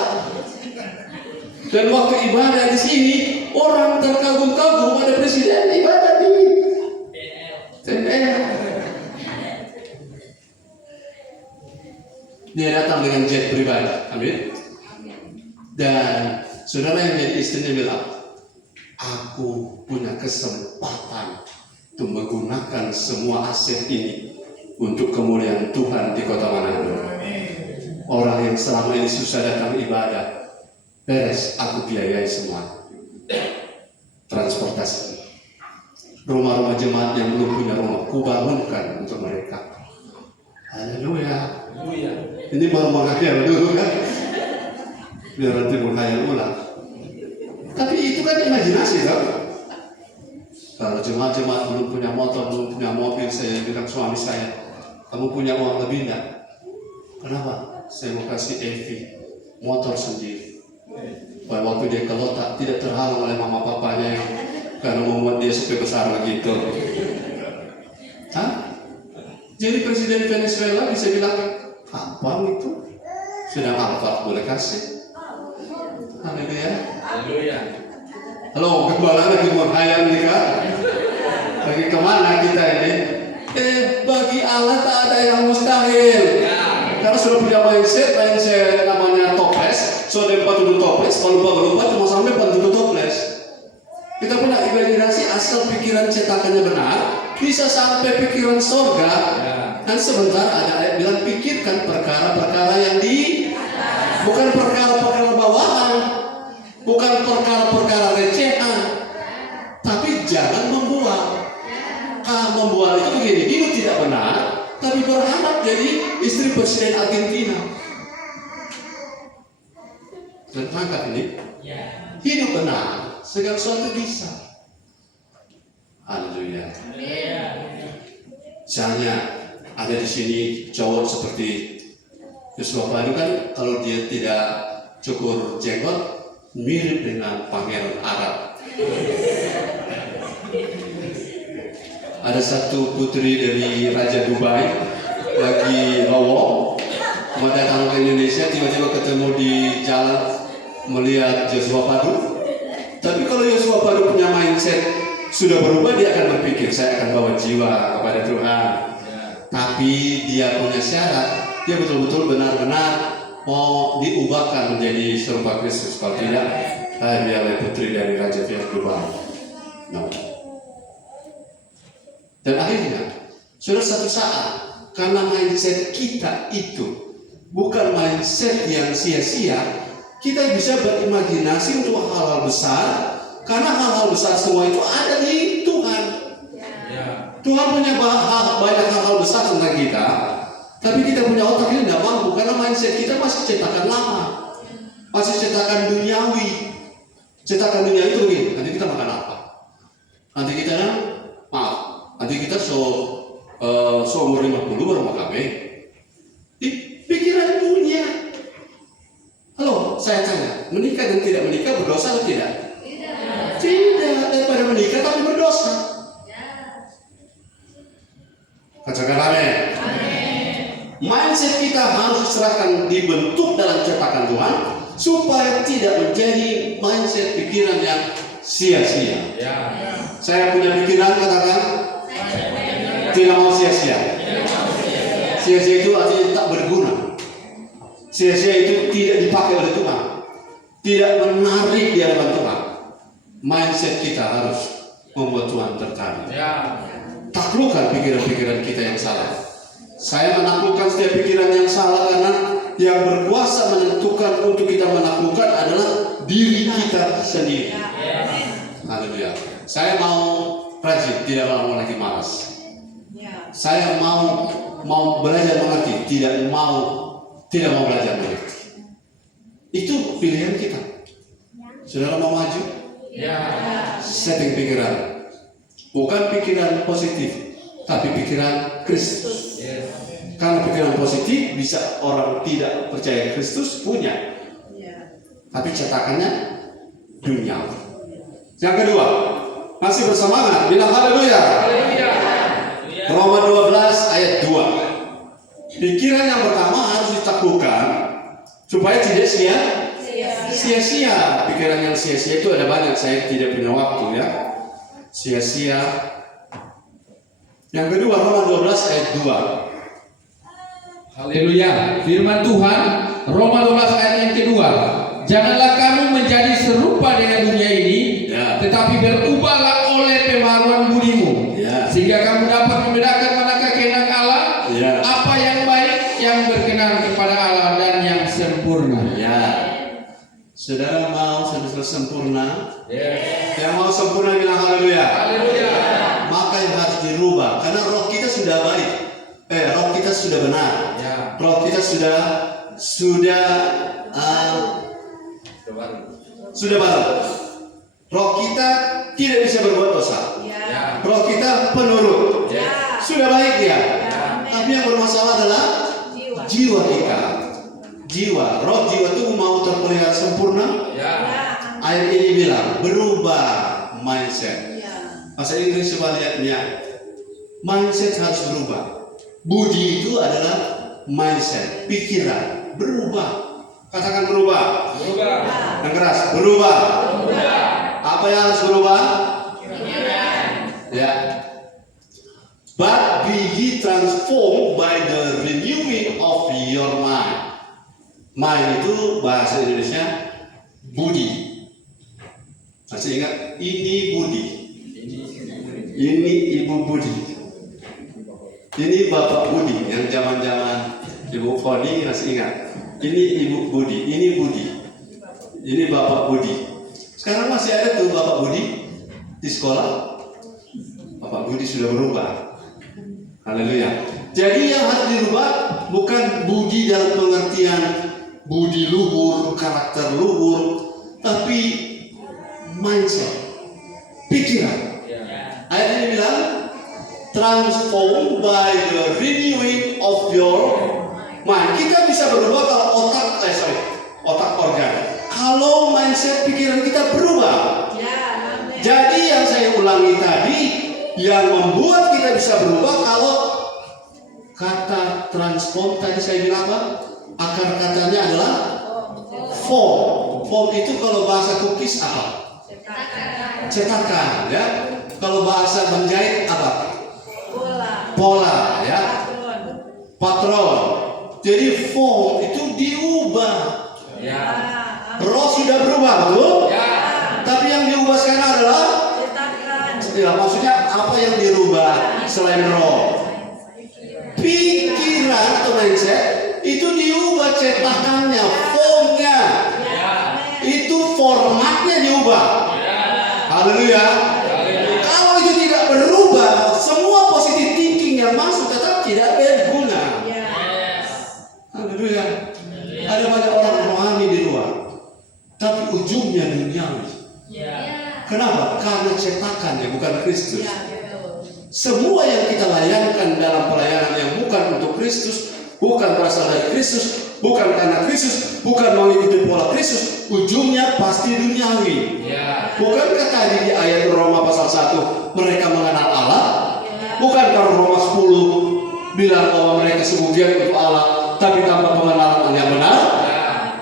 Dan waktu ibadah di sini, orang terkagum-kagum ada presiden ibadah di TNL. Dia datang dengan jet pribadi. Amin. Dan saudara yang jadi istrinya bilang, aku punya kesempatan untuk menggunakan semua aset ini untuk kemuliaan Tuhan di kota Manado. Orang yang selama ini susah datang ibadah, beres, aku biayai semua. Transportasi, rumah-rumah jemaat yang belum punya rumah, kubangunkan untuk mereka. Haleluya. Ini baru menghayal dulu kan, biar nanti menghayal ulang. Tapi itu kan imajinasi kan. Kalau jemaat-jemaat belum punya motor, belum punya mobil, saya bilang suami saya, kamu punya uang lebih enggak? Kenapa? Saya mau kasih Evi motor sendiri. Pada waktu dia ke Lota tidak terhalang oleh mama papanya yang karena membuat dia supaya besar lagi itu. Hah? Jadi Presiden Venezuela bisa bilang, Gampang itu. Sudah Alfa boleh kasih. Haleluya. Haleluya. Halo, gembala lagi menghayal nih kan? Lagi kemana kita ini? Bagi Allah tak ada yang mustahil. Karena sudah punya mindset namanya toples. So dia duduk toples, kalau lupa cuma sampai duduk toples. Kita punya imajinasi asal pikiran cetakannya benar, bisa sampai pikiran surga. Dan sebentar ada ayat bilang pikirkan perkara-perkara yang bukan perkara-perkara bawahan, bukan perkara-perkara recehan, tapi jangan membual. Membual itu begini, hidup tidak benar, tapi berharap jadi istri presiden Argentina. Dan tangkap ini, hidup benar, segala sesuatu bisa. Haleluya. Misalnya ada di sini cowok seperti Yosua Padu kan, kalau dia tidak cukur jenggot mirip dengan pangeran Arab. Ada satu putri dari Raja Dubai lagi lowong mau datang ke Indonesia, tiba-tiba ketemu di jalan melihat Yosua Padu. Tapi kalau Yosua Padu punya mindset sudah berubah, dia akan berpikir saya akan bawa jiwa kepada Tuhan. Tapi dia punya syarat, dia betul-betul benar-benar mau diubahkan menjadi serupa Kristus. Kalau tidak, biarlah putri dari Raja Dubai. No. Dan akhirnya, sudah satu saat, karena mindset kita itu bukan mindset yang sia-sia, kita bisa berimajinasi untuk hal-hal besar, karena hal-hal besar semua itu ada di Tuhan. Tuhan punya banyak hal-hal besar tentang kita, tapi kita punya otak ini tidak mampu, karena mindset kita masih cetakan lama, masih cetakan duniawi. Cetakan dunia itu begini, nanti kita makan apa? Nanti kita nanti kita seumur 50 baru mau kawin. Pikiran dunia. Halo, saya tanya, menikah dan tidak menikah berdosa atau tidak? Tidak, daripada menikah tapi berdosa. Katakan amin. Mindset kita harus diserahkan, dibentuk dalam cetakan Tuhan supaya tidak menjadi mindset pikiran yang sia-sia. Saya punya pikiran, katakan tidak mau sia-sia. Sia-sia itu artinya tak berguna. Sia-sia itu tidak dipakai oleh Tuhan, tidak menarik di hadapan Tuhan. Mindset kita harus membuat Tuhan tertarik. Taklukkan pikiran-pikiran kita yang salah. Saya menaklukkan setiap pikiran yang salah, karena yang berkuasa menentukan untuk kita menaklukkan adalah diri kita sendiri. Haleluya. Saya mau rajin, tidak mau lagi malas. Saya mau belajar mengerti, tidak mau belajar mengerti. Itu pilihan kita. Saudara mau maju? Setting pikiran, bukan pikiran positif, tapi pikiran Kristus. Karena pikiran positif bisa orang tidak percaya Kristus punya, tapi cetakannya dunia. Yang kedua, masih bersemangat, bilang haleluya. Roma 12 ayat 2. Pikiran yang pertama harus ditaklukkan supaya tidak sia-sia. Pikiran yang sia-sia itu ada banyak, saya tidak punya waktu ya. Sia-sia. Yang kedua, Roma 12 ayat 2. Haleluya. Firman Tuhan, Roma 12 ayat yang kedua. Janganlah kamu menjadi serupa dengan dunia ini, tetapi berubahlah oleh pembaharuan budimu, sehingga kamu dapat membedakan manakah kehendak Allah, apa yang baik, yang berkenan kepada Allah, dan yang sempurna. Saudara mau sempurna? Yang mau sempurna bilang haleluya. Maka yang harus dirubah, karena roh kita sudah baik, roh kita sudah benar, roh kita sudah baru. Roh kita tidak bisa berbuat dosa. Roh kita penurut. Sudah baik dia. Tapi yang bermasalah adalah jiwa kita. Roh jiwa itu mau terpelihara sempurna. Ayat ini bilang berubah mindset. Bahasa Inggris coba lihatnya. Mindset harus berubah. Budi itu adalah mindset, pikiran berubah. Katakan berubah. Berubah. Yang keras, berubah. Berubah. Apa yang harus berubah? Ya. But be ye transformed by the renewing of your mind. Mind itu bahasa Indonesia budi. Masih ingat? Ini budi. Ini ibu budi. Ini bapak budi. Yang zaman-zaman ibu Foni masih ingat? Ini ibu budi. Ini budi. Ini bapak budi. Sekarang masih ada tuh bapak budi di sekolah. Bapak budi sudah berubah. Haleluya. Jadi yang harus dirubah bukan budi dalam pengertian budi luhur, karakter luhur, tapi mindset, pikiran. Ayat ini bilang transformed by the renewing of your mind. Kita bisa berubah kalau otak organ. Kalau mindset pikiran kita berubah. Jadi yang saya ulangi tadi, yang membuat kita bisa berubah kalau kata transform tadi saya bilang apa? Akar katanya adalah form. Form itu kalau bahasa cookies apa? Cetakan, ya. Kalau bahasa menjahit apa? Pola, ya. Patron. Jadi form itu diubah. Roh sudah berubah, betul? Tapi yang diubah sekarang adalah ya, maksudnya apa yang dirubah selain roh? Pikiran atau mindset itu diubah, cetakannya, formnya, itu formatnya diubah. Haleluya. Kalau itu tidak berubah, semua positive thinking yang masuk tetap tidak berguna. Haleluya. Ada banyak orang rohani di luar, tapi ujungnya duniawi. Kenapa? Karena cetakannya bukan Kristus. Semua yang kita layankan dalam pelayanan yang bukan untuk Kristus, bukan berasal dari Kristus, bukan karena Kristus, bukan mengikuti pola Kristus, ujungnya pasti duniawi. Bukankah tadi di ayat Roma pasal 1 mereka mengenal Allah? Bukankah Roma 10 bilang bahwa mereka sebugian untuk Allah, tapi tanpa pengenalan yang benar?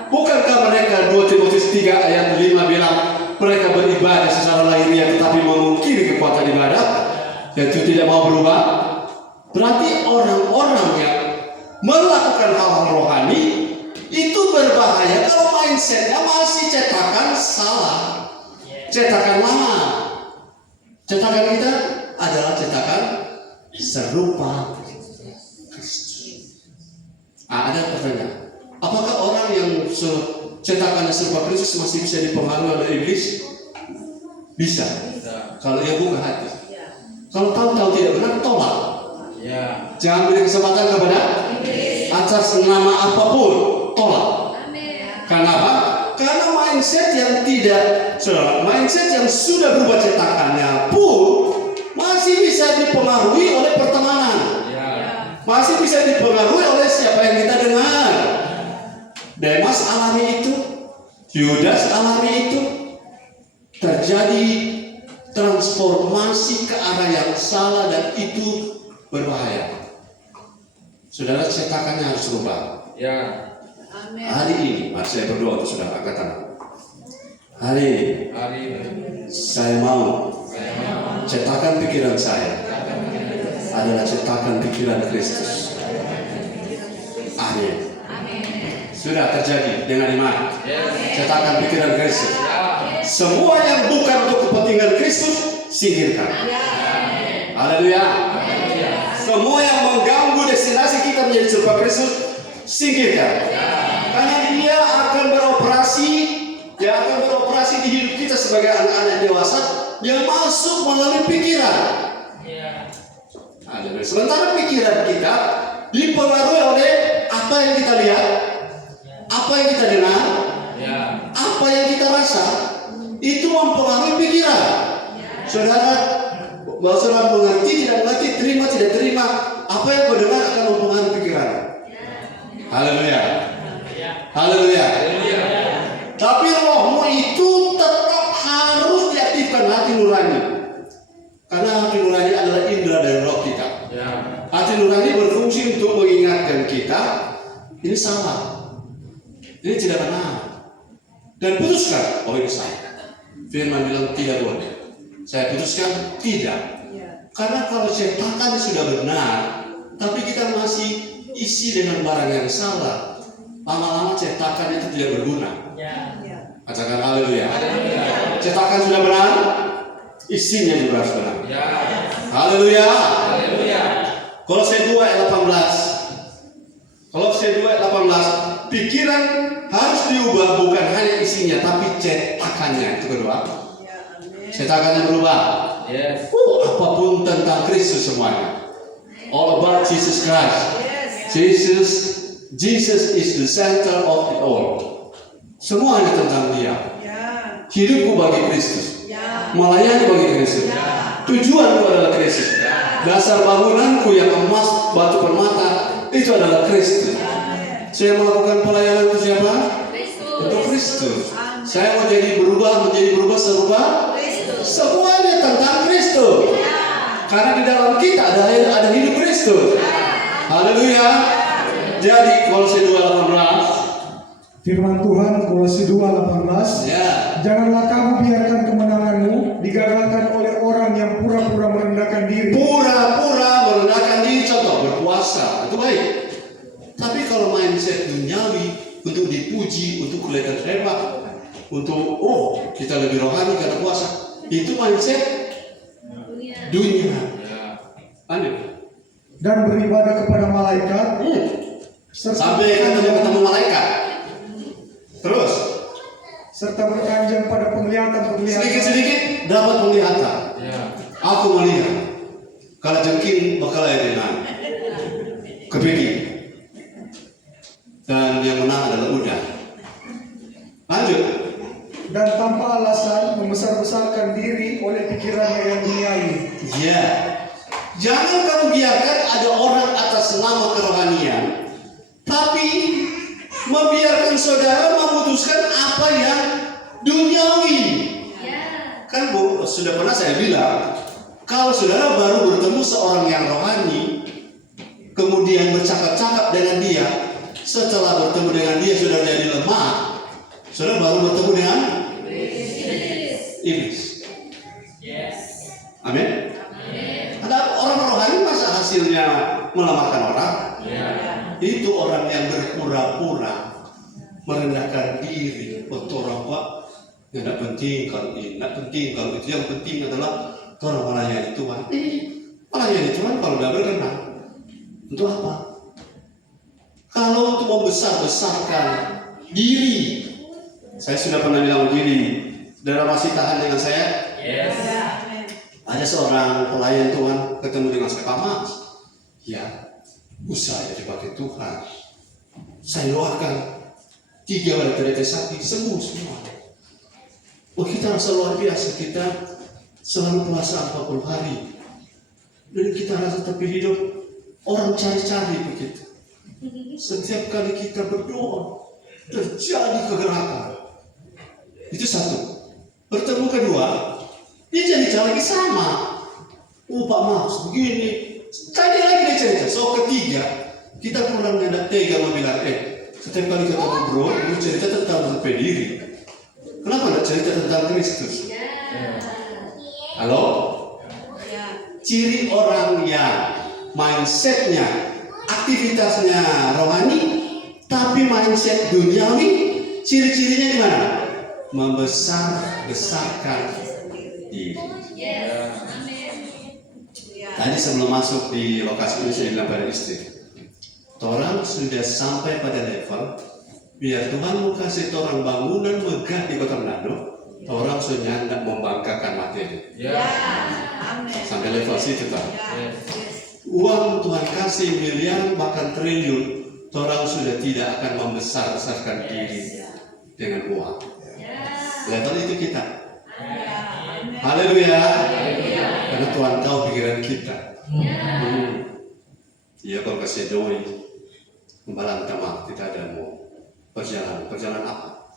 Bukankah mereka 2 Timotius 3 ayat 5 bilang mereka beribadah secara lahiriah tetapi memungkiri kekuatan ibadah dan itu tidak mau berubah? Berarti orang-orang yang melakukan hal-hal rohani itu berbahaya kalau mindsetnya masih cetakan salah, cetakan lama. Cetakan kita adalah cetakan serupa Kristus. Ada pertanyaan, apakah orang yang cetakannya serupa Kristus masih bisa dipengaruhi oleh iblis? Bisa. Kalau ia buka hati. Kalau tahu-tahu tidak benar, tolak. Jangan beri kesempatan kepada atas nama apapun, tolak. Karena apa? Karena mindset yang sudah berubah cetakannya pun masih bisa dipengaruhi oleh pertemanan. Masih bisa dipengaruhi oleh siapa yang kita dengar. Demas alami itu, Yudas alami itu, terjadi transformasi ke arah yang salah dan itu berbahaya. Saudara, cetakannya harus berubah. Hari ini, mari saya berdoa untuk saudara, angkat tangan. Hari ini, saya mau cetakan pikiran saya adalah cetakan pikiran Kristus. Amin. Sudah terjadi dengan iman. Cetakan pikiran Kristus. Semua yang bukan untuk kepentingan Kristus singkirkan. Haleluya. Semua yang mengganggu destinasi kita menjadi serupa Kristus singkirkan. Karena dia akan beroperasi di hidup kita sebagai anak-anak dewasa yang masuk melalui pikiran. Sementara pikiran kita dipengaruhi oleh apa yang kita lihat, apa yang kita dengar, apa yang kita rasa, itu mempengaruhi pikiran. Saudara, bahwa saudara mengerti, tidak mengerti, terima, tidak terima, apa yang kau dengar akan mempengaruhi pikiran. Haleluya. Haleluya. Tapi rohmu itu tetap harus diaktifkan, hati nurani. Karena hati nurani adalah indera dari roh kita. Hati nurani berfungsi untuk mengingatkan kita. kita, ini salah, ini tidak benar, dan putuskan, oh ini salah. Firman bilang tidak boleh. Saya putuskan tidak. Karena kalau cetakan sudah benar, tapi kita masih isi dengan barang yang salah, lama-lama cetakan itu tidak berguna. Katakan haleluya. Cetakan sudah benar, isinya juga harus benar. Haleluya. Kolose 2 ayat 18. Kolose 2 ayat 18. Pikiran harus diubah, bukan hanya isinya, tapi cetakannya. Itu kedua. Cetakannya berubah. Apapun tentang Kristus semuanya. All about Jesus Christ. Jesus is the center of it all. Semuanya tentang Dia. Hidupku bagi Kristus. Melayani bagi Kristus. Tujuanku adalah Kristus. Dasar bangunanku yang emas, batu permata, itu adalah Kristus. Saya melakukan pelayanan untuk siapa? Untuk Kristus. Saya mau berubah serupa semuanya tentang Kristus. Karena di dalam kita ada hidup Kristus. Haleluya. Jadi Kolose 2:18. Firman Tuhan Kolose 2:18. Janganlah kamu biarkan kemenanganmu digagalkan oleh orang yang pura-pura merendahkan diri. Pura-pura merendahkan diri, contoh berpuasa, itu baik. Tapi kalau mindset duniawi untuk dipuji, untuk kelihatan hebat, untuk kita lebih rohani karena puasa, itu mindset dunia. Aneh. Dan beribadah kepada malaikat. Sampai ketemu malaikat. Terus serta berkanjang pada penglihatan. Sedikit-sedikit dapat penglihatan. Aku melihat kalau jengking bakal dengan kepiting. Dan yang menang adalah udang. Lanjut. Dan tanpa alasan membesar-besarkan diri oleh pikirannya yang duniawi. Jangan kamu biarkan ada orang atas nama kerohanian, tapi membiarkan saudara memutuskan apa yang duniawi. Kan Bu, sudah pernah saya bilang, kalau saudara baru bertemu seorang yang rohani, kemudian bercakap-cakap dengan dia, setelah bertemu dengan dia sudah jadi lemah, saudara baru bertemu dengan iblis. Amin. Ada orang rohani masa hasilnya melemahkan orang? Itu orang yang berpura-pura merendahkan diri. Orang Pak, ya tidak penting kalau ini, tidak penting kalau itu. Yang penting adalah orang melayani Tuhan. Melayani Tuhan kalau tidak berkenan, untuk apa? Kalau untuk membesar-besarkan diri, saya sudah pernah bilang begini, saudara masih tahan dengan saya? Ada seorang pelayan Tuhan ketemu dengan saya, Pak Mas, usaha dipakai Tuhan. Saya doakan 3 wanita sapi sembuh semua. Kita rasa luar biasa, kita selalu puasa 40 hari. Dan kita rasa tapi hidup orang cari-cari begitu. Setiap kali kita berdoa terjadi kegerakan. Itu satu. Bertemu kedua, dia cerita lagi sama. Pak Mas begini. Tadi lagi dia cerita. So ketiga, kita pulang tidak tega membilang, setiap kali ketemu bro, lu cerita tentang diri. Kenapa tidak cerita tentang Kristus? Halo? Ciri orang yang mindsetnya, aktivitasnya rohani, tapi mindset duniawi, ciri-cirinya gimana? Membesar-besarkan diri. Tadi sebelum masuk di lokasi ini saya bilang pada istri, orang sudah sampai pada level biar Tuhan mau kasih orang bangunan megah di Kota Manado, orang sudah tidak membanggakan materi. Sampai level situ tak? Uang Tuhan kasih miliar bahkan triliun, orang sudah tidak akan membesar-besarkan diri dengan uang. Level itu kita. Haleluya. Karena Tuhan tahu pikiran kita. Iya, kalau kasih doi kembalan tamak kita ada mau perjalanan apa?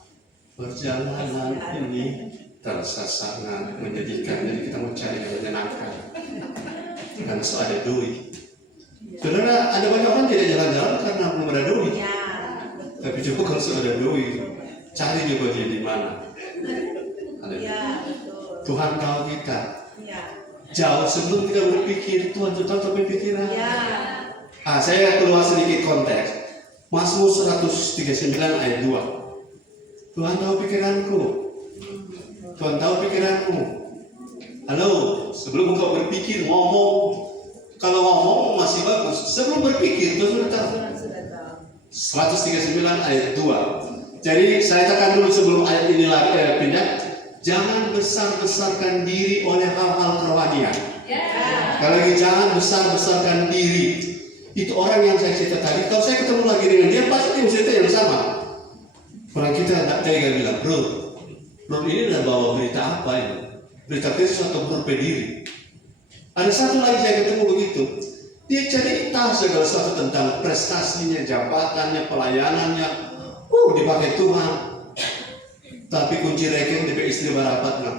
Perjalanan ini terasa sangat menyedihkan, jadi kita mau cari yang menyenangkan. Karena so ada doi, Saudara, ada banyak orang tidak jalan-jalan karena belum ada doi. Ya. Tapi coba kalau sudah ada doi, cari juga dia di mana. Ya, betul. Tuhan tahu kita. Ya. Jauh sebelum kita berpikir, Tuhan sudah tahu sampai pikiran. Ya. Saya keluar sedikit konteks. Mazmur 139 ayat 2. Tuhan tahu pikiranku. Tuhan tahu pikiranmu. Halo, sebelum engkau berpikir, ngomong. Kalau ngomong masih bagus. Sebelum berpikir, Tuhan sudah tahu. Sudah tahu. 139 ayat 2. Jadi saya tekan dulu sebelum ayat ini pindah. Jangan besar-besarkan diri oleh hal-hal kerohanian. Kalau lagi jangan besar-besarkan diri. Itu orang yang saya cerita tadi. Kalau saya ketemu lagi dengan dia, pasti dia cerita yang sama. Orang kita tidak tega bilang, bro ini udah bawa berita apa ini? Berita Kristus atau berupa diri? Ada satu lagi saya ketemu begitu. Dia cerita segala sesuatu tentang prestasinya, jabatannya, pelayanannya. Dipakai Tuhan. Tapi kunci rekening di istri barapat nggak?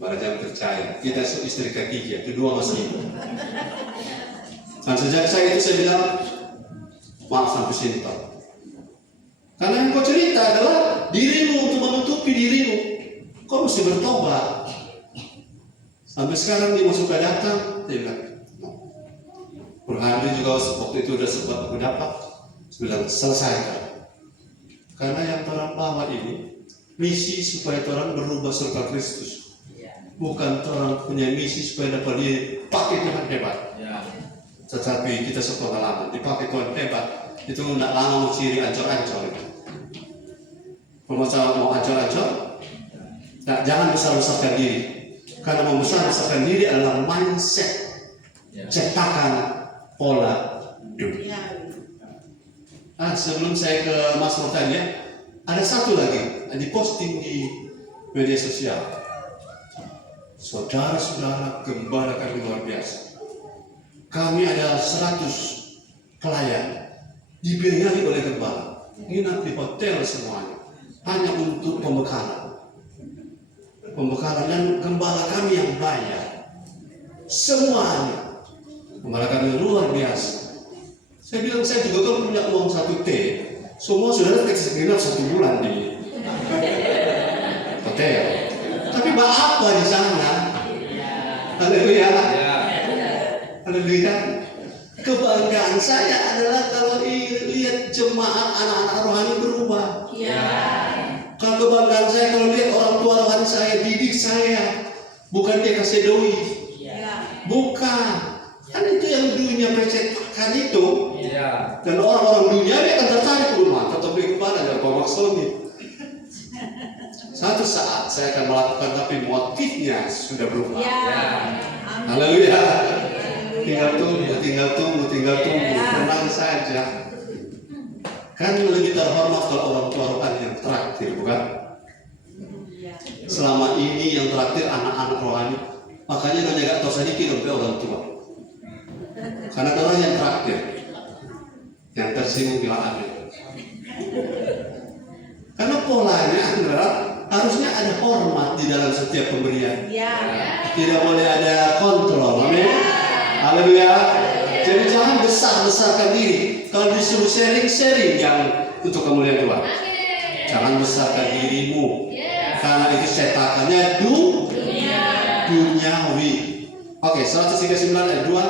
Bara jangan percaya. Kita istri ketiga, kedua masih. Dan sejak saya itu saya bilang, maaf sampai sini Pak. Karena yang kau cerita adalah dirimu untuk menutupi dirimu. Kau mesti bertobat. Sampai sekarang dia masuk datang, dia bilang, Berhari juga waktu itu sudah sempat aku dapat. Saya bilang, selesaikan. Karena yang orang bawa ini misi supaya orang berubah serupa Kristus. Bukan orang punya misi supaya dapat dipakai Tuhan hebat. Tetapi kita sepengalaman dipakai Tuhan hebat itu tidak lama mau ciri ancor-ancor itu. Kalau mau ancor-ancor, nah, jangan besar-besarkan diri. Karena membesar-besarkan diri adalah mindset, cetakan pola dunia. Sebelum saya ke Mazmur tadi ya, ada satu lagi diposting di media sosial. Saudara-saudara, gembala kami luar biasa. Kami ada 100 pelayan dibiayai oleh gembala, nginap di hotel semuanya, hanya untuk pembekalan dan gembala kami yang bayar semuanya. Gembala kami luar biasa. Saya bilang saya juga kalau punya uang 1 T, semua saudara taksi nginap 1 bulan di hotel. Tapi apa di sana? Haleluya. Haleluya. Kebanggaan saya adalah kalau lihat jemaat anak-anak rohani berubah. Kalau kebanggaan saya kalau lihat orang tua rohani saya didik saya, bukan dia kasih doi. Bukan. Kan itu yang dunia percetakan itu. Dan orang-orang dunia dia akan tertarik ke rumah, tetapi kepada nggak bawa maksudnya. Satu saat saya akan melakukan, tapi motifnya sudah berubah. Haleluya. Tinggal tunggu, tenang saja. Kan lebih terhormat kalau orang tua rohani yang traktir, bukan? Selama ini yang traktir anak-anak rohani, makanya nanya gak tahu sedikit untuk orang tua. Karena orang yang traktir, yang tersinggung bilang amin. Karena polanya adalah harusnya ada hormat di dalam setiap pemberian. Tidak boleh ada kontrol, amin. Haleluya. Jadi jangan besar-besarkan diri. Kalau disuruh sharing yang untuk kemuliaan Tuhan. Jangan besarkan dirimu. Karena itu cetakannya duniawi. Oke, 139 ayat 2.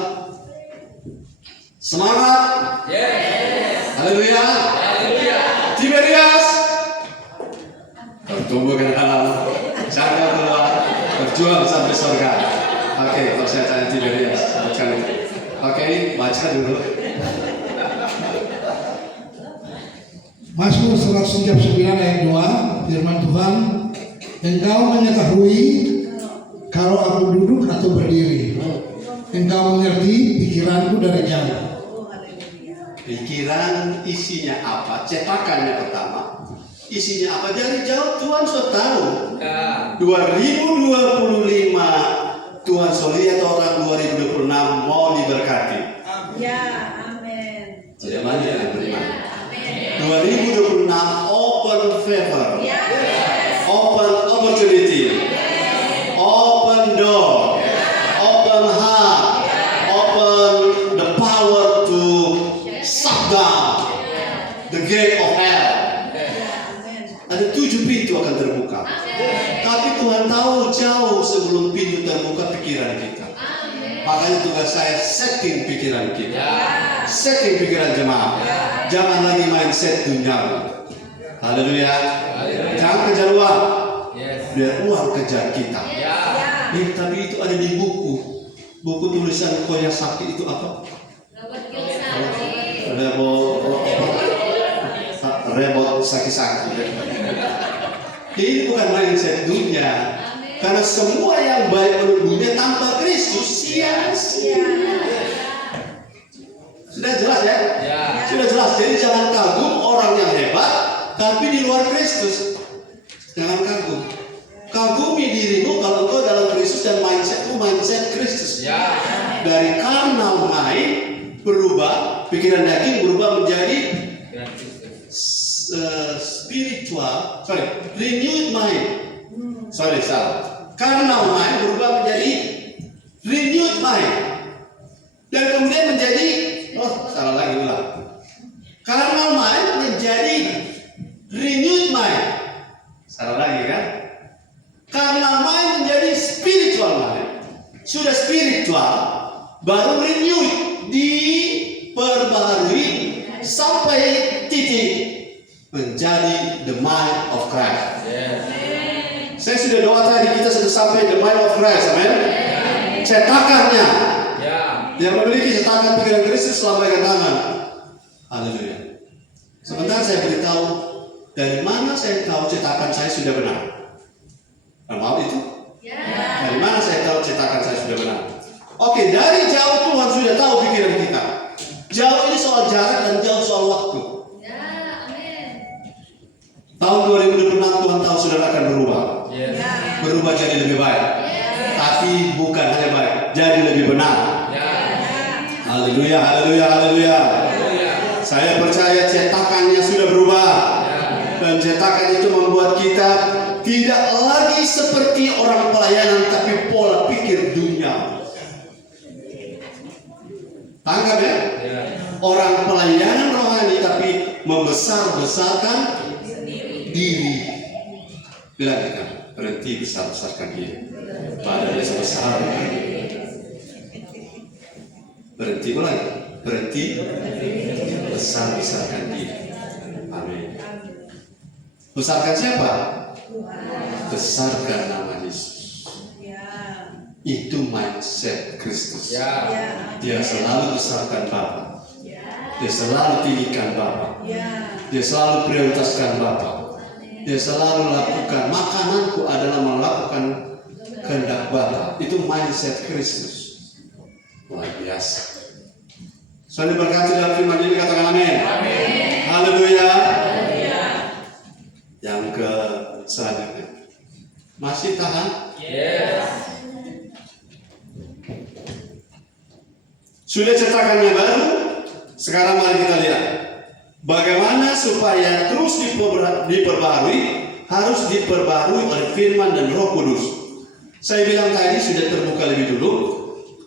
Semangat. Haleluya. Tiberias. Bertumbuh ke dalam. Jangan keluar. Berjuang sampai surga. Oke, kalau saya tanya Tiberias, sebutkan itu. Oke, baca dulu. Mazmur 139 ayat 2, firman Tuhan, Engkau mengetahui kalau aku duduk atau berdiri. Engkau mengerti pikiranku dari jauh. Pikiran isinya apa? Cetakannya pertama. Isinya apa? Dari jauh Tuhan sudah tahu. 2025 Tuhan lihat orang 2026 mau diberkati. Amin. Tidak banyak yang beriman. 2026 open favor, open opportunity, open door, open heart, open the akan terbuka. Tapi Tuhan tahu jauh sebelum pintu terbuka pikiran kita. Makanya tugas saya setting pikiran kita, setting pikiran jemaat. Jangan lagi mindset duniawi. Haleluya. Jangan kejar uang, biar uang kejar kita. Tapi itu ada di buku tulisan Koya Sakti itu apa? Rebot Saki-Saki. Ini bukan mindset dunia. Karena semua yang baik menurut dunia tanpa Kristus sia-sia. Sudah jelas ya? Sudah jelas. Jadi jangan kagum orang yang hebat, tapi di luar Kristus. Jangan kagum. Kagumi dirimu kalau engkau dalam Kristus dan mindsetmu mindset Kristus. Dari carnal mind berubah, pikiran daging berubah menjadi renewed mind. Salah. Carnal mind berubah menjadi renewed mind. Dan kemudian menjadi salah lagi ulang. Carnal mind menjadi renewed mind. Salah lagi kan? Carnal mind menjadi spiritual mind. Sudah spiritual, baru renewed, diperbaharui sampai titik menjadi the mind of Christ. Saya sudah doa tadi, kita sudah sampai the mind of Christ, amen. Cetakannya, yang memiliki cetakan pikiran Kristus lambaikan tangan. Haleluya. Sebentar saya beritahu dari mana saya tahu cetakan saya sudah benar. Mau itu? Dari mana saya tahu cetakan saya sudah benar? Oke, dari jauh Tuhan sudah tahu pikiran kita. Jauh ini soal jarak dan jauh soal waktu. Tahun 2026 Tuhan tahu saudara akan berubah. Berubah jadi lebih baik. Tapi bukan hanya baik, jadi lebih benar. Haleluya, haleluya, haleluya. Saya percaya cetakannya sudah berubah. Dan cetakan itu membuat kita tidak lagi seperti orang pelayanan, tapi pola pikir dunia. Tangkap ya? Orang pelayanan rohani tapi membesar-besarkan diri. Bilang kita berhenti besar-besarkan diri. Pada dia sebesar. Berhenti ulang. Berhenti besar-besarkan diri. Amin. Besarkan siapa? Besarkan nama Yesus. Itu mindset Kristus. Dia selalu besarkan Bapa. Dia selalu tinggikan Bapa. Dia selalu prioritaskan Bapa. Dia selalu lakukan, makananku adalah melakukan kehendak Bapa. Itu mindset Kristus. Luar biasa. Soalnya berkati dalam firman ini, katakan amin. Haleluya. Yang ke selanjutnya. Masih tahan? Sudah cetakannya baru. Sekarang mari kita lihat bagaimana supaya terus diperbarui. Harus diperbarui oleh firman dan Roh Kudus. Saya bilang tadi sudah terbuka lebih dulu.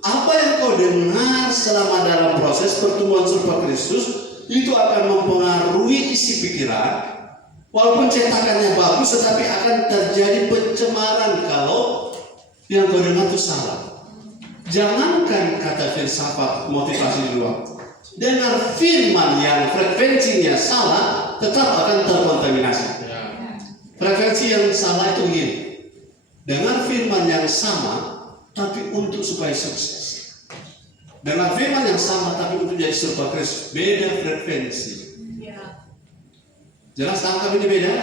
Apa yang kau dengar selama dalam proses pertumbuhan serupa Kristus itu akan mempengaruhi isi pikiran. Walaupun cetakannya bagus, tetapi akan terjadi pencemaran kalau yang kau dengar itu salah. Jangankan kata filsafat motivasi di luar, dengar firman yang frekuensinya salah, tetap akan terkontaminasi. Frekuensi yang salah itu begini: dengar firman yang sama, tapi untuk supaya sukses. Dengar firman yang sama, tapi untuk jadi serupa Kristus, beda frekuensi. Jelas tangkap ini beda?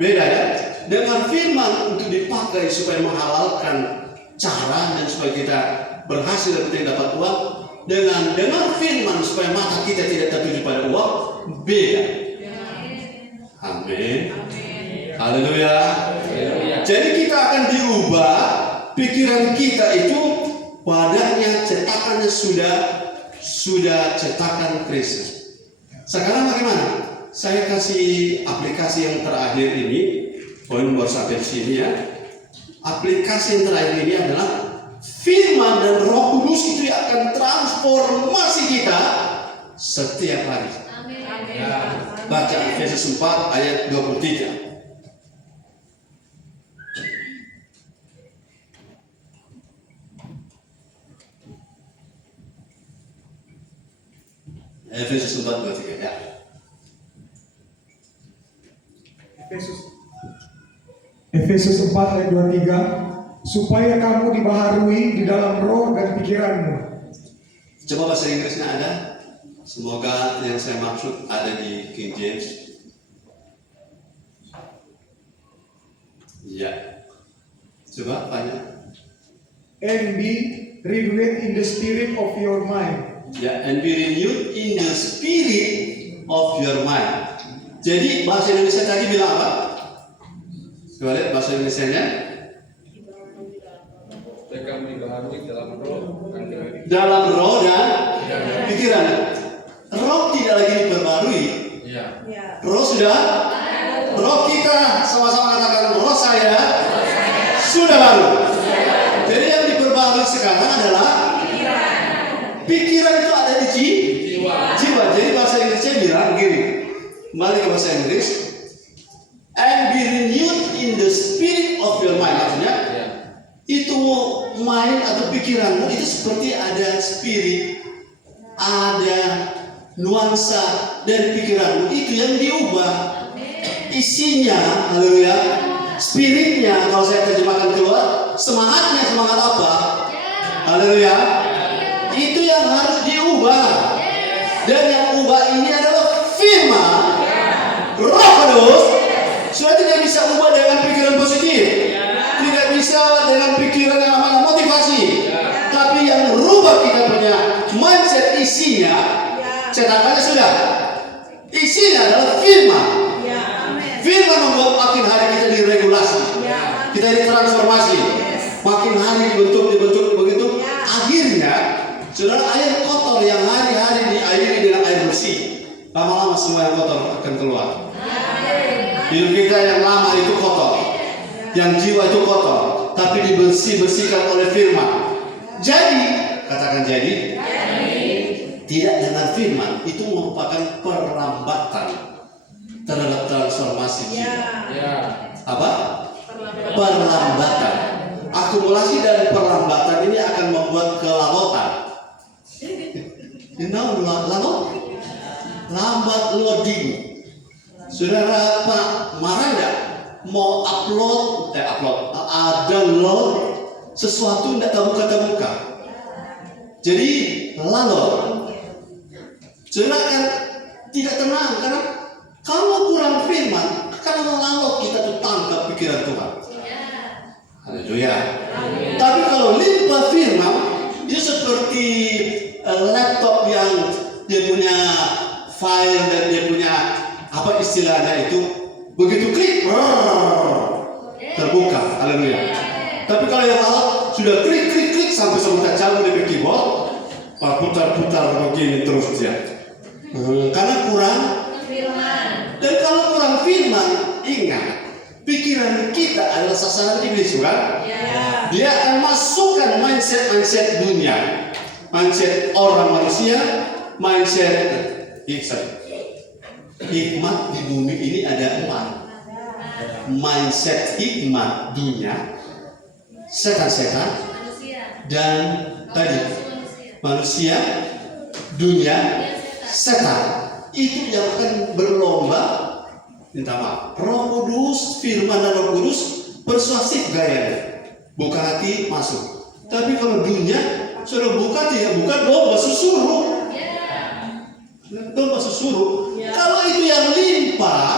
Beda ya? Dengan firman untuk dipakai supaya menghalalkan cara dan supaya kita berhasil dan kita dapat uang. Dengan firman supaya mata kita tidak tertuju pada uang, beda. Amin. Haleluya. Jadi kita akan diubah pikiran kita itu padanya cetakannya sudah cetakan Kristus. Sekarang bagaimana? Saya kasih aplikasi yang terakhir ini, poin baru sampai di sini ya. Aplikasi yang terakhir ini adalah firman dan Roh Kudus itu akan transformasi kita setiap hari. Baca Efesus 4 ayat 23. Efesus 4:23 ya. Efesus 4 ayat 23, supaya kamu dibaharui di dalam roh dan pikiranmu. Coba bahasa Inggrisnya ada. Semoga yang saya maksud ada di King James. Ya. Coba banyak. And be renewed in the spirit of your mind. Ya, and be renewed in the spirit of your mind. Jadi bahasa Indonesia tadi bilang apa? Coba lihat bahasa Indonesianya. Mereka dibaharui dalam roh Dalam roh dan pikiran. Roh tidak lagi diperbarui. ya. Ya. Roh sudah. Roh kita sama-sama katakan roh saya sudah baru. Jadi yang diperbarui sekarang adalah pikiran itu ada di jiwa. Jadi bahasa Inggrisnya bilang gini. Kembali ke bahasa Inggris. And be renewed in the spirit of your mind. Maksudnya itu mind atau pikiranmu itu seperti ada spirit, ada nuansa dari pikiranmu itu yang diubah. Isinya, haleluya, spiritnya kalau saya terjemahkan keluar, semangatnya semangat apa? Haleluya. Itu yang harus diubah. Dan yang ubah ini adalah firman Roh Kudus. Sudah tidak bisa ubah dengan pikiran positif, tidak bisa dengan pikiran yang namanya motivasi, tapi yang rubah kita punya mindset isinya, cetakannya sudah. Isinya adalah firman. Firman membuat makin hari kita diregulasi, kita ditransformasi, makin hari dibentuk begitu. Akhirnya, saudara, air kotor yang hari-hari diairi dengan air bersih, lama-lama semua yang kotor akan keluar. Hidup kita yang lama itu kotor, yang jiwa itu kotor, tapi dibersihkan oleh firman. Jadi, katakan jadi. Tidak dengan firman itu merupakan perlambatan terhadap transformasi jiwa. Apa? Perlambatan. Akumulasi dari perlambatan ini akan membuat kelalotan. You know, lambat loading. Saudara Pak marah nggak? Mau download sesuatu tidak terbuka. Jadi lalu saudara akan tidak tenang karena kalau kurang firman akan lalu kita tuh tangkap pikiran Tuhan. Haleluya. Tapi kalau limpah firman itu seperti laptop yang dia punya file dan dia punya apa istilahnya itu, begitu klik terbuka. Haleluya. Tapi kalau yang lalu sudah klik sampai sebentar cabut dari keyboard, putar begini terus dia. Karena kurang firman. Dan kalau kurang firman, ingat, pikiran kita adalah sasaran iblis, bukan? Dia akan masukkan mindset dunia, mindset orang manusia, mindset hikmat di bumi ini ada 4. Mindset hikmat dunia, setan-setan, dan tadi manusia, dunia, setan. Itu yang akan berlomba minta maaf. Roh Kudus, firman dan Roh Kudus persuasif gayanya, buka hati masuk. Tapi kalau dunia sudah buka tidak buka, domba susuruh. Domba susuruh. Kalau itu yang limpah,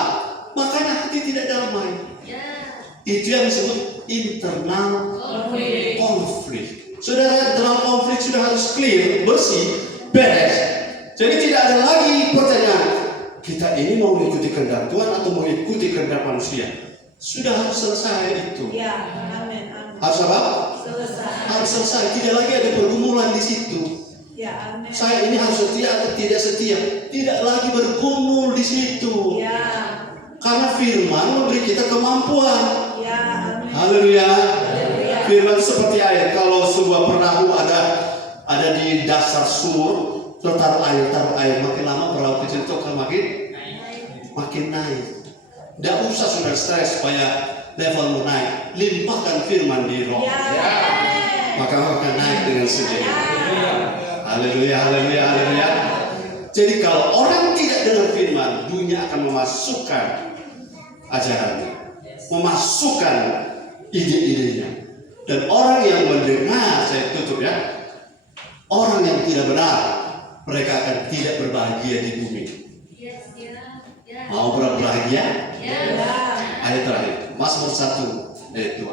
makanya hati tidak damai. Itu yang disebut internal konflik. Saudara, internal konflik sudah harus clear, bersih, beres. Jadi tidak ada lagi pertanyaan, kita ini mau mengikuti kehendak Tuhan atau mau mengikuti kehendak manusia. Sudah harus selesai itu. Amin. Harus apa? Selesai. Harus selesai. Tidak lagi ada pergumulan di situ. Amin. Saya ini harus setia atau tidak setia. Tidak lagi bergumul di situ. Karena firman memberi kita kemampuan. Amin. Haleluya. Firman itu seperti air. Kalau sebuah perahu ada di dasar sumur, taruh air, makin lama perahu kecil itu akan makin naik. Tidak usah sudah stres supaya levelmu naik. Limpahkan firman di roh, maka akan naik dengan sendirinya. Haleluya. Jadi kalau orang tidak dengar firman, dunia akan memasukkan ajarannya, memasukkan ide-idenya. Dan orang yang mendengar, saya tutup ya, orang yang tidak benar, mereka akan tidak berbahagia di bumi. Mau berbahagia? Ayat terakhir, Mazmur 1 ayat 2.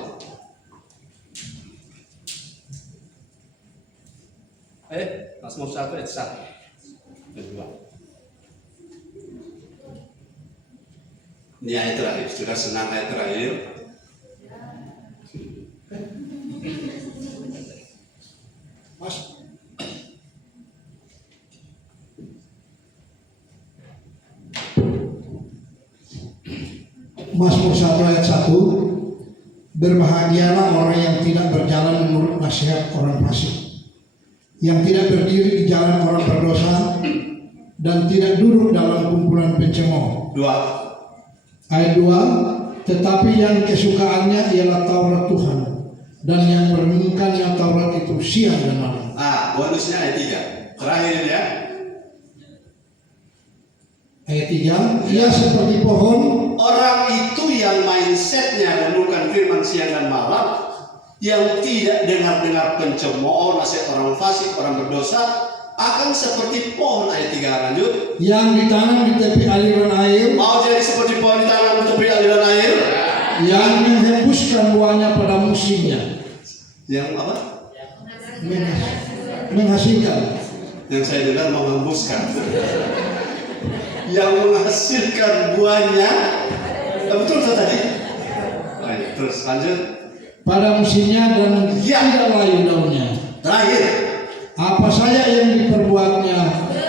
Mazmur 1 ayat 1 dan 2. Ini ayat terakhir, sudah senang ayat terakhir. Mazmur 1 ayat 1. Berbahagialah orang yang tidak berjalan menurut nasihat orang fasik, yang tidak berdiri di jalan orang berdosa, dan tidak duduk dalam kumpulan pencemooh. 2. Ayat 2. Tetapi yang kesukaannya ialah Taurat Tuhan, dan yang merenungkannya Taurat itu siang dan malam. Bonusnya ayat 3. Terakhir ya. Ayat 3. Ia seperti pohon. Orang itu yang mindsetnya renungkan firman siang dan malam, yang tidak dengar-dengar pencemooh, nasihat orang fasik, orang berdosa, akan seperti pohon. Ayat 3 lanjut. Yang ditanam di tepi aliran air. Mau jadi seperti pohon ditanam di tepi aliran air. Yang menghembuskan buahnya pada musimnya. Yang apa? Menghasilkan. Yang saya dengar menghembuskan. Yang menghasilkan buahnya. Betul tadi? Ayo, terus lanjut. Pada musimnya dan tidak layu daunnya. Terakhir. Apa saja yang diperbuatnya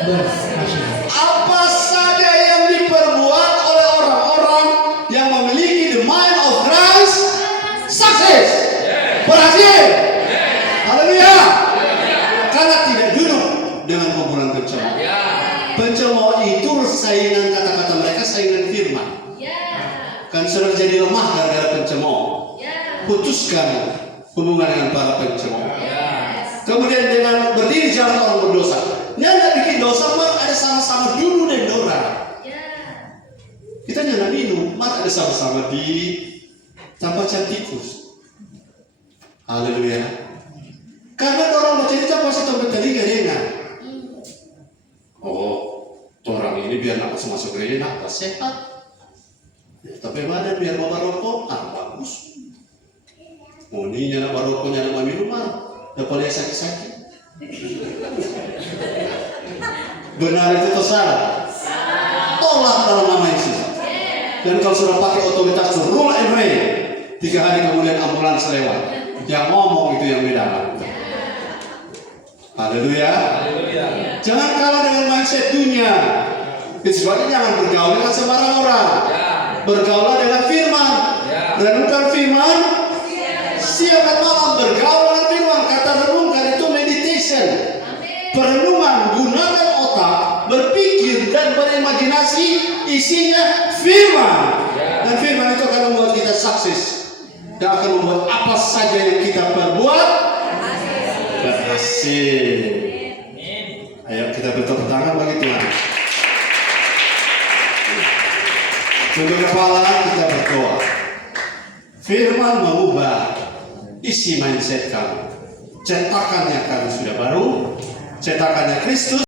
berhasil. Apa saja yang diperbuat oleh orang-orang yang memiliki the mind of Christ, sukses, berhasil. Haleluya. Karena tidak duduk dengan kumpulan pencemooh. Pencemooh itu saingan kata-kata mereka, saingan firman. Kan sudah jadi lemah gara-gara pencemooh. Putuskan hubungan dengan para pencemooh. Kemudian dengan berdiri jalan orang berdosa. Dia tidak bikin dosa, mah ada sama-sama dulu dan orang. Kita jangan minum, mah ada sama-sama di tanpa tikus. Haleluya. Karena orang bercerita pasti tempat tadi gak dengar. Oh, orang ini biar nak masuk gereja nak sehat. Tapi badan biar bawa rokok, bagus. Muninya nak bawa rokoknya nak minuman, dapat dia sakit-sakit. Benar itu atau salah? Tolak dalam nama Yesus. Dan kalau sudah pakai otoritas rule and reign, 3 hari kemudian ambulans lewat. Yang ngomong itu yang beda. Haleluya. Jangan kalah dengan mindset dunia. Sebabnya jangan bergaul dengan sembarang orang. Bergaul dengan firman. Renungkan firman. Siang dan malam bergaul dengan firman. Kata renungkan itu meditation. Perenungan, gunakan otak, berpikir dan berimajinasi, isinya firman. Dan firman itu akan membuat kita sukses. Dan akan membuat apa saja yang kita perbuat berhasil. Ayo kita bertepuk tangan bagi Tuhan. Tunduk kepala, kita berdoa. Firman mengubah isi mindset kamu. Cetakannya kamu sudah baru. Cetakannya Kristus.